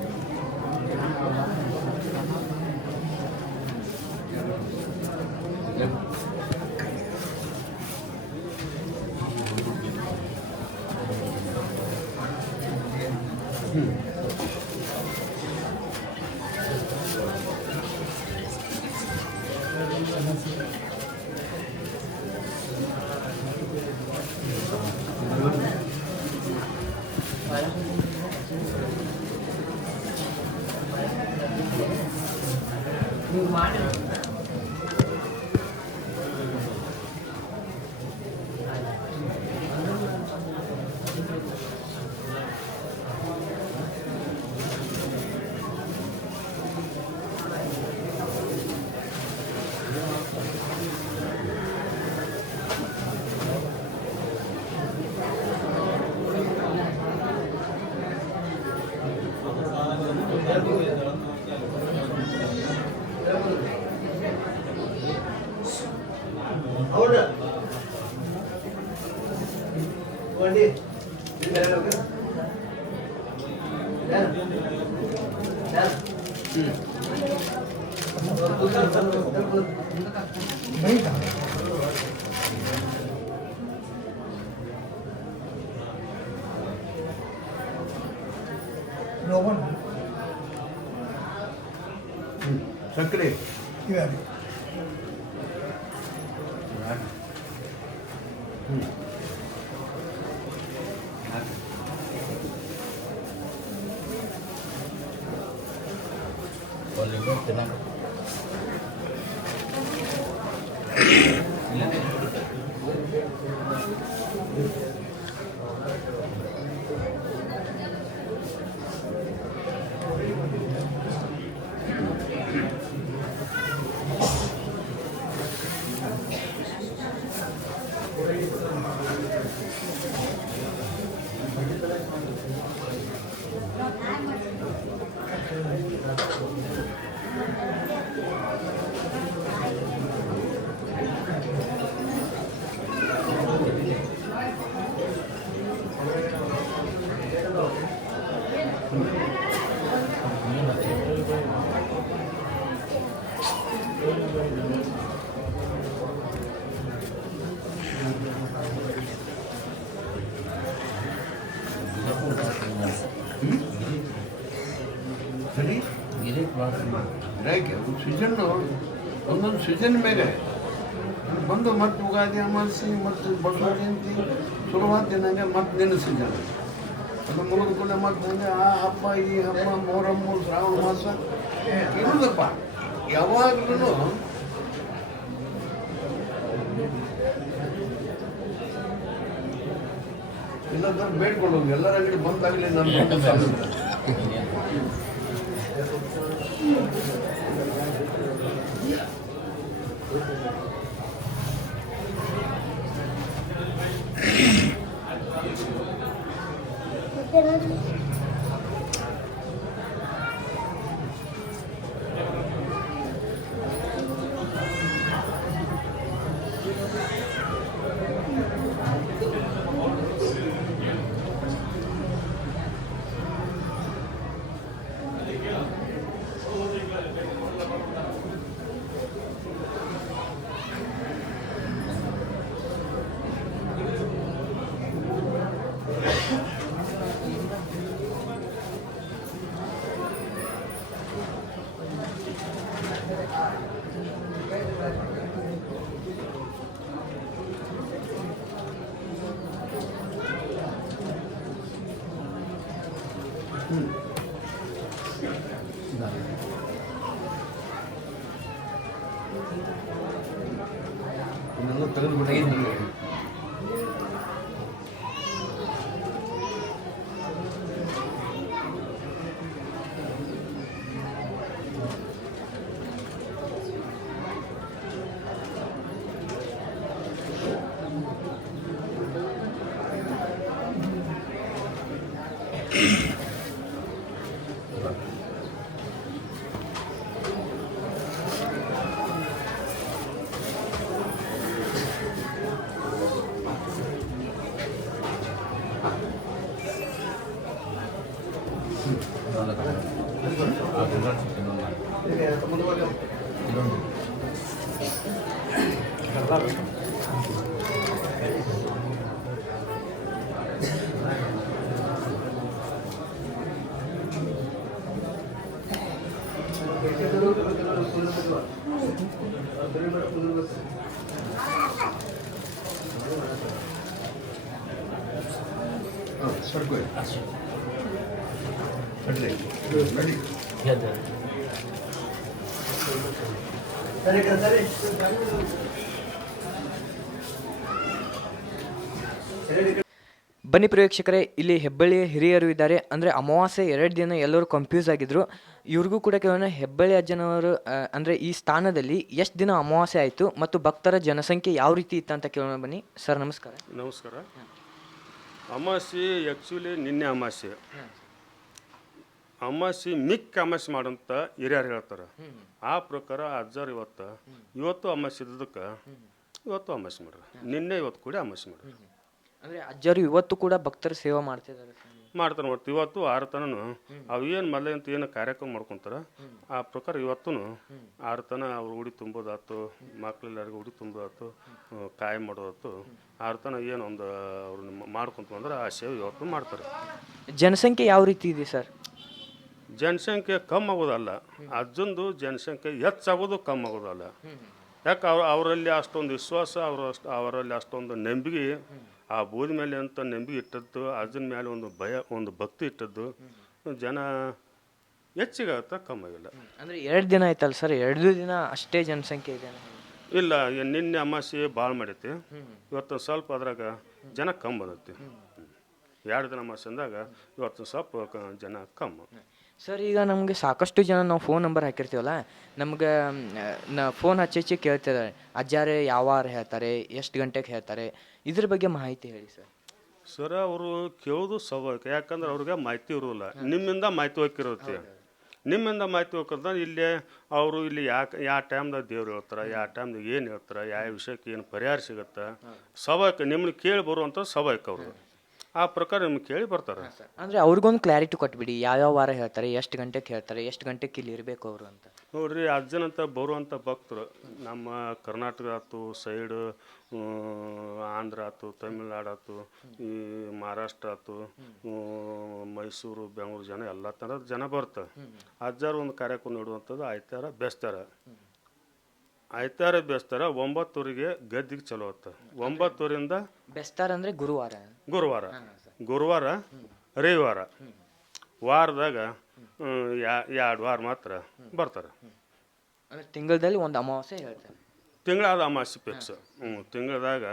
ಸಕ್ಕರೆ ಸರಿ ಯಾಕೆ ಸೀಸನ್ನು ಒಂದೊಂದು ಸೀಸನ್ ಮೇಲೆ ಬಂದು ಮತ್ತೆ ಯುಗಾದಿ ಅಮಾವಾಸ್ಯೆ ಮತ್ತು ಬಸವ ಜಯಂತಿ ಶುರುವಾದ ದಿನಾಗೆ ಮತ್ತೆ ನಿನ್ನ ಸೀಸನ್ ಅದು ಮುಗಿದುಕೊಂಡೆ ಮತ್ತೆ ನನಗೆ ಆ ಹಬ್ಬ ಈ ಹಬ್ಬ ಮೊಹರಮ್ಮು ಶ್ರಾವಣ ಮಾಸ ಇರುವುದಪ್ಪ ಯಾವಾಗಲೂ ಇಲ್ಲದ ಬೇಡ್ಕೊಳ್ಳೋದು ಎಲ್ಲರ ಅಂಗಡಿ ಬಂದಾಗಲಿ ನನ್ನ ಇದನ್ನೆಲ್ಲ ತೆಗೆದುಬಿಟ್ಟು ಬನ್ನಿ ಪ್ರೇಕ್ಷಕರೇ, ಇಲ್ಲಿ ಹೆಬ್ಬಳ್ಳಿಯ ಹಿರಿಯರು ಇದ್ದಾರೆ. ಅಂದರೆ ಅಮಾವಾಸ್ಯೆ 2 ದಿನ ಎಲ್ಲರೂ ಕನ್ಫ್ಯೂಸ್ ಆಗಿದ್ರು. ಇವ್ರಿಗೂ ಕೂಡ ಕೇಳೋಣ, ಹೆಬ್ಬಳ್ಳಿ ಅಜ್ಜನವರು ಅಂದರೆ ಈ ಸ್ಥಾನದಲ್ಲಿ ಎಷ್ಟು ದಿನ ಅಮಾವಾಸ್ಯೆ ಆಯಿತು ಮತ್ತು ಭಕ್ತರ ಜನಸಂಖ್ಯೆ ಯಾವ ರೀತಿ ಇತ್ತು ಅಂತ ಕೇಳೋಣ. ಬನ್ನಿ ಸರ್, ನಮಸ್ಕಾರ. ನಮಸ್ಕಾರ. ಅಮಾವಾಸ್ಯೆ ಆ್ಯಕ್ಚುಲಿ ನಿನ್ನೆ ಅಮಾವಾಸ್ಯೆ. ಅಮಾವಾಸ್ಯೆ ಮಿಕ್ಕ ಅಮಾವಾಸ್ಯೆ ಮಾಡಂತ ಹಿರಿಯರು ಹೇಳ್ತಾರೆ. ಆ ಪ್ರಕಾರ ಅಜ್ಜರು ಇವತ್ತು ಅಮಾವಾಸ್ಯೆ ಇದ್ದಕ್ಕೆ ಇವತ್ತು ಅಮಾವಾಸ್ಯೆ ಮಾಡ್ರಿ, ನಿನ್ನೆ ಇವತ್ತು ಕೂಡ ಅಮಾವಾಸ್ಯೆ ಮಾಡ್ರಿ. ಅಂದರೆ ಅಜ್ಜರು ಇವತ್ತು ಕೂಡ ಭಕ್ತರ ಸೇವೆ ಮಾಡ್ತಿದ್ದಾರೆ. ಮಾಡ್ತಾರೆ ಇವತ್ತು 6 ತನೂ ಅವೇನು ಮೊದಲೇ ಅಂತ ಏನು ಕಾರ್ಯಕ್ರಮ ಮಾಡ್ಕೊತಾರೆ ಆ ಪ್ರಕಾರ ಇವತ್ತು 6 ತನ ಅವ್ರು ಉಡಿ ತುಂಬೋದಾಯ್ತು, ಮಕ್ಳೆಲ್ಲರಿಗೂ ಉಡಿ ತುಂಬೋದಾಯ್ತು, ಕಾಯಿ ಮಾಡೋದಾಯ್ತು, 6 ತನ ಏನು ಒಂದು ಅವ್ರು ಮಾಡ್ಕೊಂತ ಬಂದ್ರೆ ಆ ಸೇವೆ ಇವತ್ತು ಮಾಡ್ತಾರೆ. ಜನಸಂಖ್ಯೆ ಯಾವ ರೀತಿ ಇದೆ ಸರ್? ಜನಸಂಖ್ಯೆ ಕಮ್ಮಿ ಆಗೋದಲ್ಲ, ಅಜ್ಜಂದು ಜನಸಂಖ್ಯೆ ಹೆಚ್ಚಾಗೋದು ಕಮ್ಮಿ ಆಗೋದಲ್ಲ. ಯಾಕೆ ಅವರಲ್ಲಿ ಅಷ್ಟೊಂದು ವಿಶ್ವಾಸ, ಅವರಲ್ಲಿ ಅಷ್ಟೊಂದು ನಂಬಿಕೆ, ಆ ಬೂದಿ ಮೇಲೆ ಅಂತ ನಂಬಿಕೆ ಇಟ್ಟದ್ದು, ಅಜ್ಜನ ಮೇಲೆ ಒಂದು ಭಯ, ಒಂದು ಭಕ್ತಿ ಇಟ್ಟದ್ದು, ಜನ ಹೆಚ್ಚಿಗಾಗುತ್ತಾ ಕಮ್ಮಿ ಆಗಿಲ್ಲ. ಅಂದರೆ 2 ದಿನ ಆಯ್ತಲ್ಲ ಸರ್, 2 ದಿನ ಅಷ್ಟೇ ಜನಸಂಖ್ಯೆ ಇದೆ? ಇಲ್ಲ, ನಿನ್ನೆ ಅಮಾವಾಸ್ಯೆ ಭಾಳ ಮಾಡೈತಿ, ಇವತ್ತು ಸ್ವಲ್ಪ ಅದ್ರಾಗ ಜನ ಕಮ್ಮಿ ಬಂದೈತಿ. 2 ದಿನ ಅಮಾವಾಸ್ಯೆ ಅಂದಾಗ ಇವತ್ತು ಸ್ವಲ್ಪ ಜನ ಕಮ್ಮಿ. ಸರ್, ಈಗ ನಮಗೆ ಸಾಕಷ್ಟು ಜನ ನಾವು ಫೋನ್ ನಂಬರ್ ಹಾಕಿರ್ತೀವಲ್ಲ, ನಮ್ಗೆ ಫೋನ್ ಹಚ್ಚಿ ಕೇಳ್ತಿದ್ದಾರೆ, ಅಜ್ಜಾರೇ ಯಾವ ವಾರ ಹೇಳ್ತಾರೆ, ಎಷ್ಟು ಗಂಟೆಗೆ ಹೇಳ್ತಾರೆ, ಇದ್ರ ಬಗ್ಗೆ ಮಾಹಿತಿ ಹೇಳಿ ಸರ್. ಸರ್, ಅವರು ಕೇಳೋದು ಸ್ವಾಭಾವಿಕ, ಯಾಕಂದ್ರೆ ಅವ್ರಿಗೆ ಮಾಹಿತಿ ಇರೋಲ್ಲ. ನಿಮ್ಮಿಂದ ಮಾಹಿತಿ ಹೋಗಿರುತ್ತೆ, ನಿಮ್ಮಿಂದ ಮಾಹಿತಿ ಹೋಗ್ತದ. ಇಲ್ಲಿ ಅವರು ಇಲ್ಲಿ ಯಾವ ಟೈಮ್ದಾಗ ದೇವ್ರು ಹೇಳ್ತಾರೆ, ಯಾವ ಟೈಮ್ದಾಗ ಏನು ಹೇಳ್ತಾರೆ, ಯಾವ ವಿಷಯಕ್ಕೆ ಏನು ಪರಿಹಾರ ಸಿಗುತ್ತೆ, ಸ್ವಾಭಾವಿಕ ನಿಮ್ಮನ್ನ ಕೇಳಿ ಬರುವಂಥ ಸ್ವಾಭಾವಿಕ ಅವರು. ಆ ಪ್ರಕಾರ ನಿಮ್ಗೆ ಕೇಳಿ ಬರ್ತಾರೆ. ಅಂದರೆ ಅವ್ರಿಗೊಂದು ಕ್ಲಾರಿಟಿ ಕೊಟ್ಬಿಡಿ, ಯಾವ್ಯಾವ ವಾರ ಹೇಳ್ತಾರೆ, ಎಷ್ಟು ಗಂಟೆಗೆ ಹೇಳ್ತಾರೆ, ಎಷ್ಟು ಗಂಟೆಗೆ ಇಲ್ಲಿ ಇರಬೇಕು ಅವರು ಅಂತ. ನೋಡ್ರಿ, ಅಜ್ಜನಂತ ಬರುವಂಥ ಭಕ್ತರು ನಮ್ಮ ಕರ್ನಾಟಕ ಆಯ್ತು, ಸೈಡು ಆಂಧ್ರ ಆಯ್ತು, ತಮಿಳ್ನಾಡು ಆಯ್ತು, ಈ ಮಹಾರಾಷ್ಟ್ರ ಆಯ್ತು, ಮೈಸೂರು, ಬೆಂಗಳೂರು ಜನ ಎಲ್ಲ ಥರದ ಜನ ಬರ್ತಾರೆ. ಅಜ್ಜಾರು ಒಂದು ಕಾರ್ಯಕ್ರಮ ನೋಡುವಂಥದ್ದು ಆಯ್ತಾರ ಬೆಸ್ತಾರ. 9:00 ಗದ್ದಿಗೆ ಚಲೋ ಆಗುತ್ತೆ. 9:00 ಬೆಸ್ತಾರ ಅಂದರೆ ಗುರುವಾರ ರವಿವಾರ, ವಾರದಾಗ 2 ವಾರ ಮಾತ್ರ ಬರ್ತಾರೆ. ಅಂದರೆ ತಿಂಗಳಲ್ಲಿ ಒಂದು ಅಮಾವಾಸ್ಯೆ ಹೇಳ್ತಾರೆ, ತಿಂಗಳಾದ ಅಮಾವಾಸ್ಯೆ ಫಿಕ್ಸ್. ತಿಂಗಳದಾಗ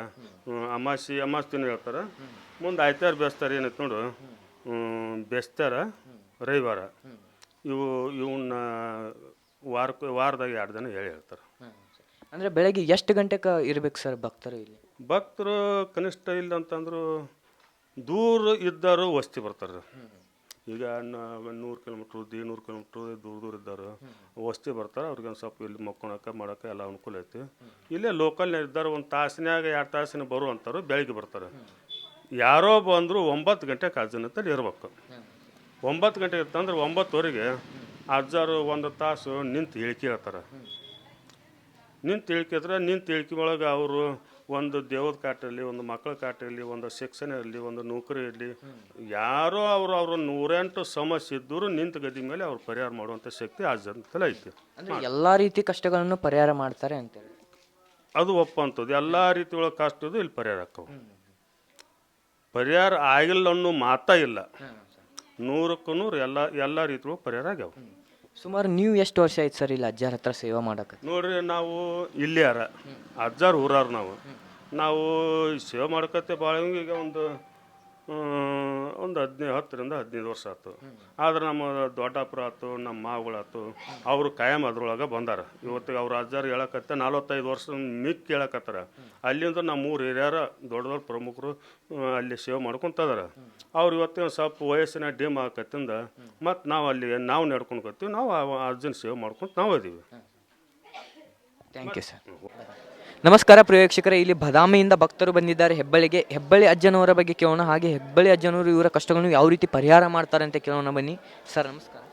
ಅಮಾವಾಸ್ಯೆ ದಿನ ಹೇಳ್ತಾರೆ. ಮುಂದೆ ಆಯ್ತಾರ ಬೆಸ್ತಾರ ಏನೈತೆ ನೋಡು, ಬೆಸ್ತಾರ ರವಿವಾರ, ಇವನ್ನ ವಾರದಾಗ 2 ದಿನ ಹೇಳ್ತಾರೆ. ಅಂದರೆ ಬೆಳಗ್ಗೆ ಎಷ್ಟು ಗಂಟೆಗೆ ಇರ್ಬೇಕು ಸರ್ ಭಕ್ತರು ಇಲ್ಲಿ? ಭಕ್ತರು ಕನಿಷ್ಠ ಇಲ್ಲ ಅಂತಂದ್ರು ದೂರ ಇದ್ದರು ವಸ್ತಿ ಬರ್ತಾರೆ. ಈಗ 100 ಕಿಲೋಮೀಟ್ರ್ 200 ಕಿಲೋಮೀಟ್ರ್ ದೂರ ಇದ್ದಾರೆ, ವಸ್ತಿ ಬರ್ತಾರೆ. ಅವ್ರಿಗೆ ಒಂದು ಸ್ವಲ್ಪ ಇಲ್ಲಿ ಮಕ್ಕೊಳಕ್ಕೆ ಮಾಡೋಕೆ ಎಲ್ಲ ಅನುಕೂಲ ಐತಿ. ಇಲ್ಲೇ ಲೋಕಲ್ನ ಇದ್ದಾರೆ, 1 ತಾಸಿನಾಗ 2 ತಾಸಿನ ಬರುವಂಥವ್ರು ಬೆಳಗ್ಗೆ ಬರ್ತಾರೆ. ಯಾರೋ ಬಂದರು 9 ಗಂಟೆಗೆ ಅಜ್ಜನಂತಲ್ಲಿ ಇರ್ಬೇಕು. 9 ಗಂಟೆಗೆ ಇರ್ತಂದ್ರೆ 9:00 ಅಜ್ಜರು 1 ತಾಸು ನಿಂತು ಹೇಳಿಕೆ ಹೇಳ್ತಾರೆ. ನಿಂತು ಹೇಳಿಕೆ ಒಳಗೆ ಅವರು ಒಂದು ದೇವದ ಕಾಟ ಇರಲಿ, ಒಂದು ಮಕ್ಕಳ ಕಾಟ ಇರಲಿ, ಒಂದು ಶಿಕ್ಷಣ ಇರಲಿ, ಒಂದು ನೌಕರಿ ಇರಲಿ, ಯಾರೋ ಅವರು 108 ಸಮಸ್ಯೆ ಇದ್ದರೂ ನಿಂತು ಗದಿ ಮೇಲೆ ಅವ್ರು ಪರಿಹಾರ ಮಾಡುವಂಥ ಶಕ್ತಿ ಅಜ್ಜಂತಲೇ ಐತಿ. ಅಂದರೆ ಎಲ್ಲ ರೀತಿ ಕಷ್ಟಗಳನ್ನು ಪರಿಹಾರ ಮಾಡ್ತಾರೆ ಅಂತೇಳಿ ಅದು ಒಪ್ಪಂಥದ್ದು. ಎಲ್ಲ ರೀತಿ ಒಳಗೆ ಕಷ್ಟ ಇಲ್ಲಿ ಪರಿಹಾರ ಆಕ್ಕವು. ಪರಿಹಾರ ಆಗಿಲ್ಲ ಅನ್ನೋ ಮಾತಾ ಇಲ್ಲ. 100ಕ್ಕೆ 100 ಎಲ್ಲ ರೀತಿಗಳು ಪರಿಹಾರ ಆಗ್ಯಾವ. ಸುಮಾರು ನೀವು ಎಷ್ಟು ವರ್ಷ ಆಯ್ತು ಸರ್ ಇಲ್ಲಿ ಅಜ್ಜಾರ ಹತ್ರ ಸೇವೆ ಮಾಡಕ್ಕೆ? ನೋಡ್ರಿ ನಾವು ಇಲ್ಲಿಯಾರ ಅಜ್ಜಾರು ಊರಾರು ನಾವು ಸೇವೆ ಮಾಡ್ಕತ್ತೆ ಭಾಳ ಈಗ ಒಂದು 10ರಿಂದ 15 ವರ್ಷ ಆಯ್ತು. ಆದ್ರೆ ನಮ್ಮ ದೊಡ್ಡಪ್ಪರು ಆಯ್ತು, ನಮ್ಮ ಮಾವುಗಳಾಯ್ತು, ಅವರು ಕಾಯಂ ಅದ್ರೊಳಗೆ ಬಂದಾರ. ಇವತ್ತಿಗೆ ಅವ್ರ ಅಜ್ಜಾರು ಹೇಳಕತ್ತೆ 45 ವರ್ಷ ಮಿಕ್ಕಿ ಹೇಳಕತ್ತಾರ. ಅಲ್ಲಿಂದ ನಮ್ಮ ಊರು ಹಿರಿಯರ ದೊಡ್ಡ ಪ್ರಮುಖರು ಅಲ್ಲಿ ಸೇವೆ ಮಾಡ್ಕೊತದಾರ. ಅವ್ರು ಇವತ್ತಿನ ಸ್ವಲ್ಪ ವಯಸ್ಸಿನ ಡಿಮ್ ಆಕತ್ತಿಂದ ಮತ್ತು ನಾವು ಅಲ್ಲಿ ನಾವು ನಡ್ಕೊಂಡ್ಕೊತೀವಿ. ನಾವು ಅಜ್ಜನ ಸೇವೆ ಮಾಡ್ಕೊಂತ ನಾವು ಇದೀವಿ. Thank you sir. ನಮಸ್ಕಾರ ಪ್ರಿಯ ವೀಕ್ಷಕರೇ, ಇಲ್ಲಿ ಬದಾಮಿಯಿಂದ ಭಕ್ತರು ಬಂದಿದ್ದಾರೆ ಹೆಬ್ಬಳ್ಳಿಗೆ. ಹೆಬ್ಬಳ್ಳಿ ಅಜ್ಜನವರ ಬಗ್ಗೆ ಕೇಳೋಣ, ಹಾಗೆ ಹೆಬ್ಬಳ್ಳಿ ಅಜ್ಜನವರು ಇವರ ಕಷ್ಟಗಳನ್ನು ಯಾವ ರೀತಿ ಪರಿಹಾರ ಮಾಡ್ತಾರೆ ಅಂತ ಕೇಳೋಣ ಬನ್ನಿ. ಸರ್ ನಮಸ್ಕಾರ.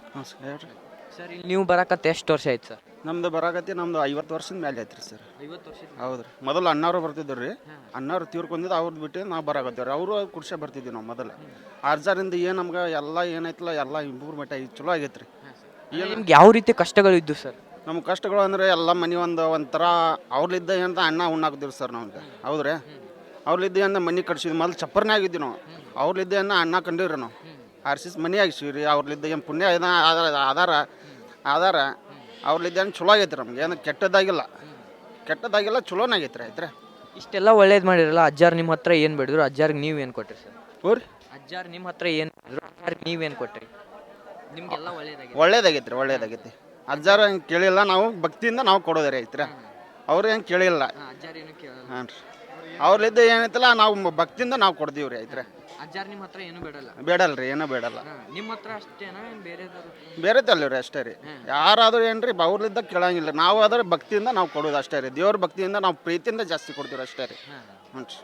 ಹೇಳ್ರಿ ಸರ್ ಇಲ್ಲಿ ನೀವು ಬರಕತ್ತೆ ಎಷ್ಟು ವರ್ಷ ಆಯ್ತು ಸರ್? ನಮ್ದು ಬರಾಕತ್ತಿ 50 ವರ್ಷದ ಮೇಲೆ ಐತ್ರಿ ಸರ್. 50 ವರ್ಷ. ಹೌದ್ರಿ. ಮೊದಲು ಅಣ್ಣವ್ರು ಬರ್ತಿದ್ರು ರೀ. ಅಣ್ಣವ್ರು ತೀರ್ಕೊಂಡಿದ್ದು ಅವ್ರದ್ದು ಬಿಟ್ಟು ನಾವು ಬರಾಕತ್ತೇವ್ರಿ. ಅವರು ಕುರ್ಷೆ ಬರ್ತಿದ್ವಿ ನಾವು ಮೊದಲು. ಅರ್ಜಾರಿಂದ ಏನು ನಮ್ಗೆ ಎಲ್ಲ ಏನೈತಲ್ಲ ಎಲ್ಲ ಇಂಪ್ರೂವ್ಮೆಂಟ್ ಆಗಿ ಚಲೋ ಆಗೈತ್ರಿ. ನಿಮ್ಗೆ ಯಾವ ರೀತಿ ಕಷ್ಟಗಳು ಇದ್ದು ಸರ್? ನಮ್ಮ ಕಷ್ಟಗಳು ಅಂದರೆ ಎಲ್ಲ ಮನೆ ಒಂಥರ ಅವ್ರಲ್ಲಿದ್ದ ಏನಂತ ಅನ್ನ ಉಣ್ಣಾಕ್ತೀವಿ ಸರ್ ನಮ್ಗೆ. ಹೌದ್ರಿ. ಅವ್ರಲ್ಲಿದ್ದ ಅನ್ನ ಮನೆ ಕಟ್ಸಿದ್ವಿ. ಮೊದಲು ಚಪ್ಪರ್ನೇ ಆಗಿದ್ವಿ ನಾವು. ಅವ್ರಲ್ಲಿದ್ದ ಅನ್ನ ಅನ್ನ ಕಂಡಿವ್ರಿ ನಾವು. ಆರ್ಸಿಸ್ ಮನೆ ಆಗಿಸಿವಿ ರೀ. ಅವ್ರಲ್ಲಿದ್ದ ಏನು ಪುಣ್ಯ ಆಧಾರ ಅವ್ರಲ್ಲಿದ್ದ ಏನು ಚಲೋ ಆಗೈತೆ ನಮ್ಗೆ. ಏನು ಕೆಟ್ಟದಾಗಿಲ್ಲ ಚಲೋನಾಗೈತೆ ರೀ. ಆಯ್ತು. ಇಷ್ಟೆಲ್ಲ ಒಳ್ಳೇದು ಮಾಡಿರಲ್ಲ, ಅಜ್ಜಾರು ನಿಮ್ಮ ಹತ್ರ ಏನು ಬೇಡಿದ್ರು, ಅಜ್ಜಾರಿಗೆ ನೀವು ಏನು ಕೊಟ್ರಿ ಸರ್? ಹೋರಿ. ಅಜ್ಜಾರು ನಿಮ್ಮ ಹತ್ರ ಏನು ಬೇಡಿದ್ರು, ಅಜ್ಜಾರಿಗೆ ನೀವೇನು ಕೊಟ್ರಿ? ನಿಮಗೆಲ್ಲ ಒಳ್ಳೇದಾಗೈತಿ. ಅಜ್ಜಾರು ಹೆಂಗೆ ಕೇಳಿಲ್ಲ, ನಾವು ಭಕ್ತಿಯಿಂದ ನಾವು ಕೊಡೋದ್ರಿ. ಐತ್ರಿ. ಅವ್ರು ಹೆಂಗೆ ಕೇಳಿಲ್ಲ. ಅಜ್ಜಾರು ಏನು ಹಾಂ ರೀ. ಅವ್ರಲ್ಲಿದ್ದ ಏನೈತಲ್ಲ ನಾವು ಭಕ್ತಿಯಿಂದ ನಾವು ಕೊಡ್ತೀವಿ ರೀ. ಐತ್ರಿ. ಅಜ್ಜಾರು ನಿಮ್ಮ ಹತ್ರ ಏನು ಬೇಡಲ್ಲ? ಬೇಡಲ್ರಿ, ಏನೂ ಬೇಡಲ್ಲ. ನಿಮ್ಮ ಹತ್ರ ಅಷ್ಟೇನಾ ಬೇರೆದವರು? ಬೇರೆದಲ್ಲ ರೀ, ಅಷ್ಟೇ ರೀ. ಯಾರಾದರೂ ಏನು ರೀ ಅವ್ರಲ್ಲಿದ್ದ ಕೇಳಂಗಿಲ್ಲ. ನಾವು ಆದರೆ ಭಕ್ತಿಯಿಂದ ನಾವು ಕೊಡೋದು ಅಷ್ಟೇ ರೀ. ದೇವ್ರ ಭಕ್ತಿಯಿಂದ ನಾವು ಪ್ರೀತಿಯಿಂದ ಜಾಸ್ತಿ ಕೊಡ್ತೀವಿ ಅಷ್ಟೇ ರೀ. ಹ್ಞೂ ರೀ.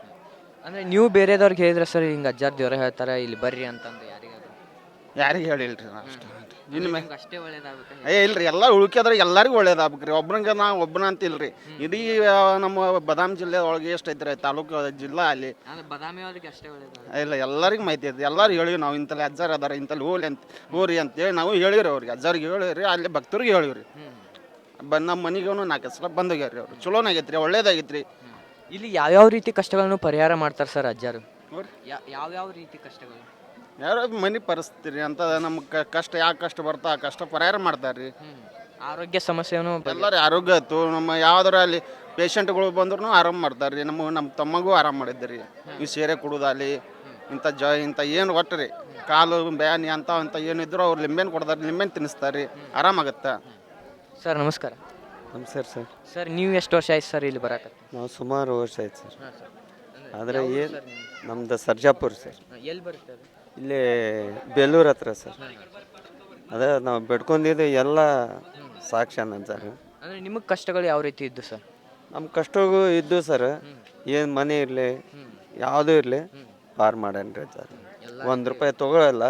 ಅಂದರೆ ನೀವು ಬೇರೆದವ್ರಿಗೆ ಹೇಳಿದ್ರೆ ಸರ್ ಹಿಂಗೆ ಅಜ್ಜಾರು ದೇವ್ರ ಹೇಳ್ತಾರೆ ಇಲ್ಲಿ ಬರ್ರಿ ಅಂತಂದು ಯಾರಿಗೆ ಹೇಳಿಲ್ರಿ ನಾವು ಅಷ್ಟೇ. ಇನ್ನು ಅಷ್ಟೇ ಒಳ್ಳೇದಾಗುತ್ತೆ? ಇಲ್ರಿ, ಎಲ್ಲ ಉಳ್ಕ್ಯದ್ರೆ ಎಲ್ಲರಿಗೂ ಒಳ್ಳೇದಾಗ್ಬೇಕು ರೀ. ಒಬ್ರಂಗೆ ನಾವು ಒಬ್ಬನ ಅಂತ ಇಲ್ರಿ. ಇಡೀ ನಮ್ಮ ಬದಾಮಿ ಜಿಲ್ಲೆ ಒಳಗೆ ಎಷ್ಟು ಐತ್ರಿ ತಾಲೂಕು ಜಿಲ್ಲಾ ಅಲ್ಲಿ ಬದಾಮಿ ಅವ್ರಿಗೆ ಅಷ್ಟೇ ಒಳ್ಳೇದು ಇಲ್ಲ, ಎಲ್ಲರಿಗೂ ಮಾಹಿತಿ ಐತಿ. ಎಲ್ಲರೂ ಹೇಳಿವಿ ನಾವು ಇಂತಲ್ಲಿ ಅಜ್ಜಾರು ಅದಾರ, ಇಂತಲ್ಲಿ ಹೋರಿ ಅಂತೇಳಿ ನಾವು ಹೇಳಿವ್ರಿ. ಅವ್ರಿಗೆ ಅಜ್ಜಾರಿಗೆ ಹೇಳಿವ್ರಿ, ಅಲ್ಲಿ ಭಕ್ತರಿಗೆ ಹೇಳಿವ್ರಿ. ನಮ್ಮ ಮನೆಗೂ 4 ಸಲ ಬಂದೋಗ್ಯಾರ ಅವ್ರು. ಚಲೋನಾಗೈತ್ರಿ, ಒಳ್ಳೇದಾಗೈತ್ರಿ. ಇಲ್ಲಿ ಯಾವ್ಯಾವ ರೀತಿ ಕಷ್ಟಗಳನ್ನು ಪರಿಹಾರ ಮಾಡ್ತಾರೆ ಸರ್ ಅಜ್ಜಾರು? ಯಾವ್ಯಾವ ರೀತಿ ಕಷ್ಟಗಳು? ಯಾರೋ ಮನೆ ಪರಿಸ್ಥಿತಿ ರೀ ಅಂತ ನಮ್ಗೆ ಕಷ್ಟ ಯಾಕೆ ಕಷ್ಟ ಬರ್ತಾ ಆ ಕಷ್ಟ ಪರಿಹಾರ ಮಾಡ್ತಾರೆ ರೀ. ಆರೋಗ್ಯ ಸಮಸ್ಯೆನೂ ಎಲ್ಲರೂ ಆರೋಗ್ಯ ಆಯ್ತು. ನಮ್ಮ ಯಾವ್ದಾರ ಅಲ್ಲಿ ಪೇಷಂಟ್ಗಳು ಬಂದ್ರು ಆರಾಮ್ ಮಾಡ್ತಾರೆ ರೀ. ನಮ್ಮ ತಮ್ಮಗೂ ಆರಾಮ್ ಮಾಡಿದ್ರಿ. ಈ ಸೇರೆ ಕೊಡೋದಾಗಲಿ ಇಂಥ ಏನು ಒಟ್ಟು ರೀ ಕಾಲು ಬ್ಯಾನಿ ಅಂತ ಏನಿದ್ರು ಅವ್ರು ಲಿಂಬೆನ್ ಕೊಡ್ತಾರೆ, ಲಿಂಬೆನ್ ತಿನ್ನಿಸ್ತಾರೆ ರೀ, ಆರಾಮಾಗತ್ತೆ. ಸರ್ ನಮಸ್ಕಾರ. ನಮಸ್ಕಾರ ಸರ್. ಸರ್ ನೀವು ಎಷ್ಟು ವರ್ಷ ಆಯ್ತು ಸರ್ ಇಲ್ಲಿ ಬರಕ್ಕೆ? ನಾವು ಸುಮಾರು ವರ್ಷ ಆಯ್ತು ಸರ್. ಆದರೆ ಏನು ನಮ್ದು ಸರ್ಜಾಪುರ ಸರ್. ಎಲ್ಲಿ ಬರುತ್ತೆ ಅದು? ಇಲ್ಲಿ ಬೇಲೂರು ಹತ್ರ ಸರ್. ಅದೇ ನಾವು ಬೆಡ್ಕೊಂಡಿದ್ದು ಎಲ್ಲ ಸಾಕ್ಷಾನ್ ಸರ್. ಅಂದರೆ ನಿಮಗೆ ಕಷ್ಟಗಳು ಯಾವ ರೀತಿ ಇದ್ದು ಸರ್? ನಮ್ಮ ಕಷ್ಟಗೂ ಇದ್ದು ಸರ್. ಏನು ಮನೆ ಇರಲಿ ಯಾವುದೂ ಇರಲಿ ಪಾರು ಮಾಡೇನ್ರಿ ಸರ್. ₹1 ತೊಗೊಳಲ್ಲ,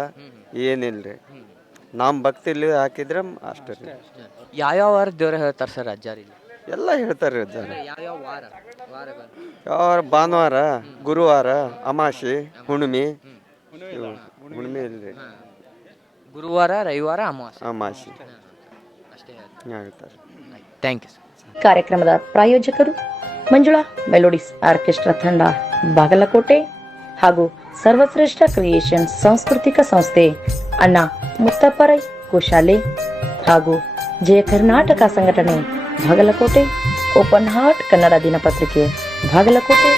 ಏನಿಲ್ಲ ರೀ. ನಮ್ಮ ಭಕ್ತಿಲಿ ಹಾಕಿದ್ರೆ ಅಷ್ಟೇ ರೀ. ಯಾವ್ಯಾವ ವಾರ ದೇವ್ರ ಹೇಳ್ತಾರೆ ಸರ್ ಅಜ್ಜಾರಿಲ್ಲಿ? ಎಲ್ಲ ಹೇಳ್ತಾರೆ ರೀ ಅಜ್ಜಾರು. ಯಾವ್ಯಾವ ವಾರಗಳು? ಯಾವ ಭಾನುವಾರ, ಗುರುವಾರ, ಅಮಾಸೆ, ಹುಣ್ಣಿಮೆ. ಹುಣ್ಣಿಮೆ ಇಲ್ರಿ, ಗುರುವಾರ, ರವಿವಾರ, ಅಮಾವಾಸ್ಯೆ ಅಷ್ಟೇ ಹೇಳ್ತಾರೆ. Thank you sir. ಕಾರ್ಯಕ್ರಮದ ಪ್ರಾಯೋಜಕರು ಮಂಜುಳಾ ಮೆಲೋಡಿಸ್ ಆರ್ಕೆಸ್ಟ್ರಾ ತಂಡ ಬಾಗಲಕೋಟೆ ಹಾಗೂ ಸರ್ವಶ್ರೇಷ್ಠ ಕ್ರಿಯೇಷನ್ ಸಾಂಸ್ಕೃತಿಕ ಸಂಸ್ಥೆ ಅಣ್ಣ ಮುತ್ತಪ್ಪರೈ ಗೋಶಾಲೆ ಹಾಗೂ ಜಯ ಕರ್ನಾಟಕ ಸಂಘಟನೆ ಬಾಗಲಕೋಟೆ, ಓಪನ್ ಹಾರ್ಟ್ ಕನ್ನಡ ದಿನಪತ್ರಿಕೆ ಬಾಗಲಕೋಟೆ.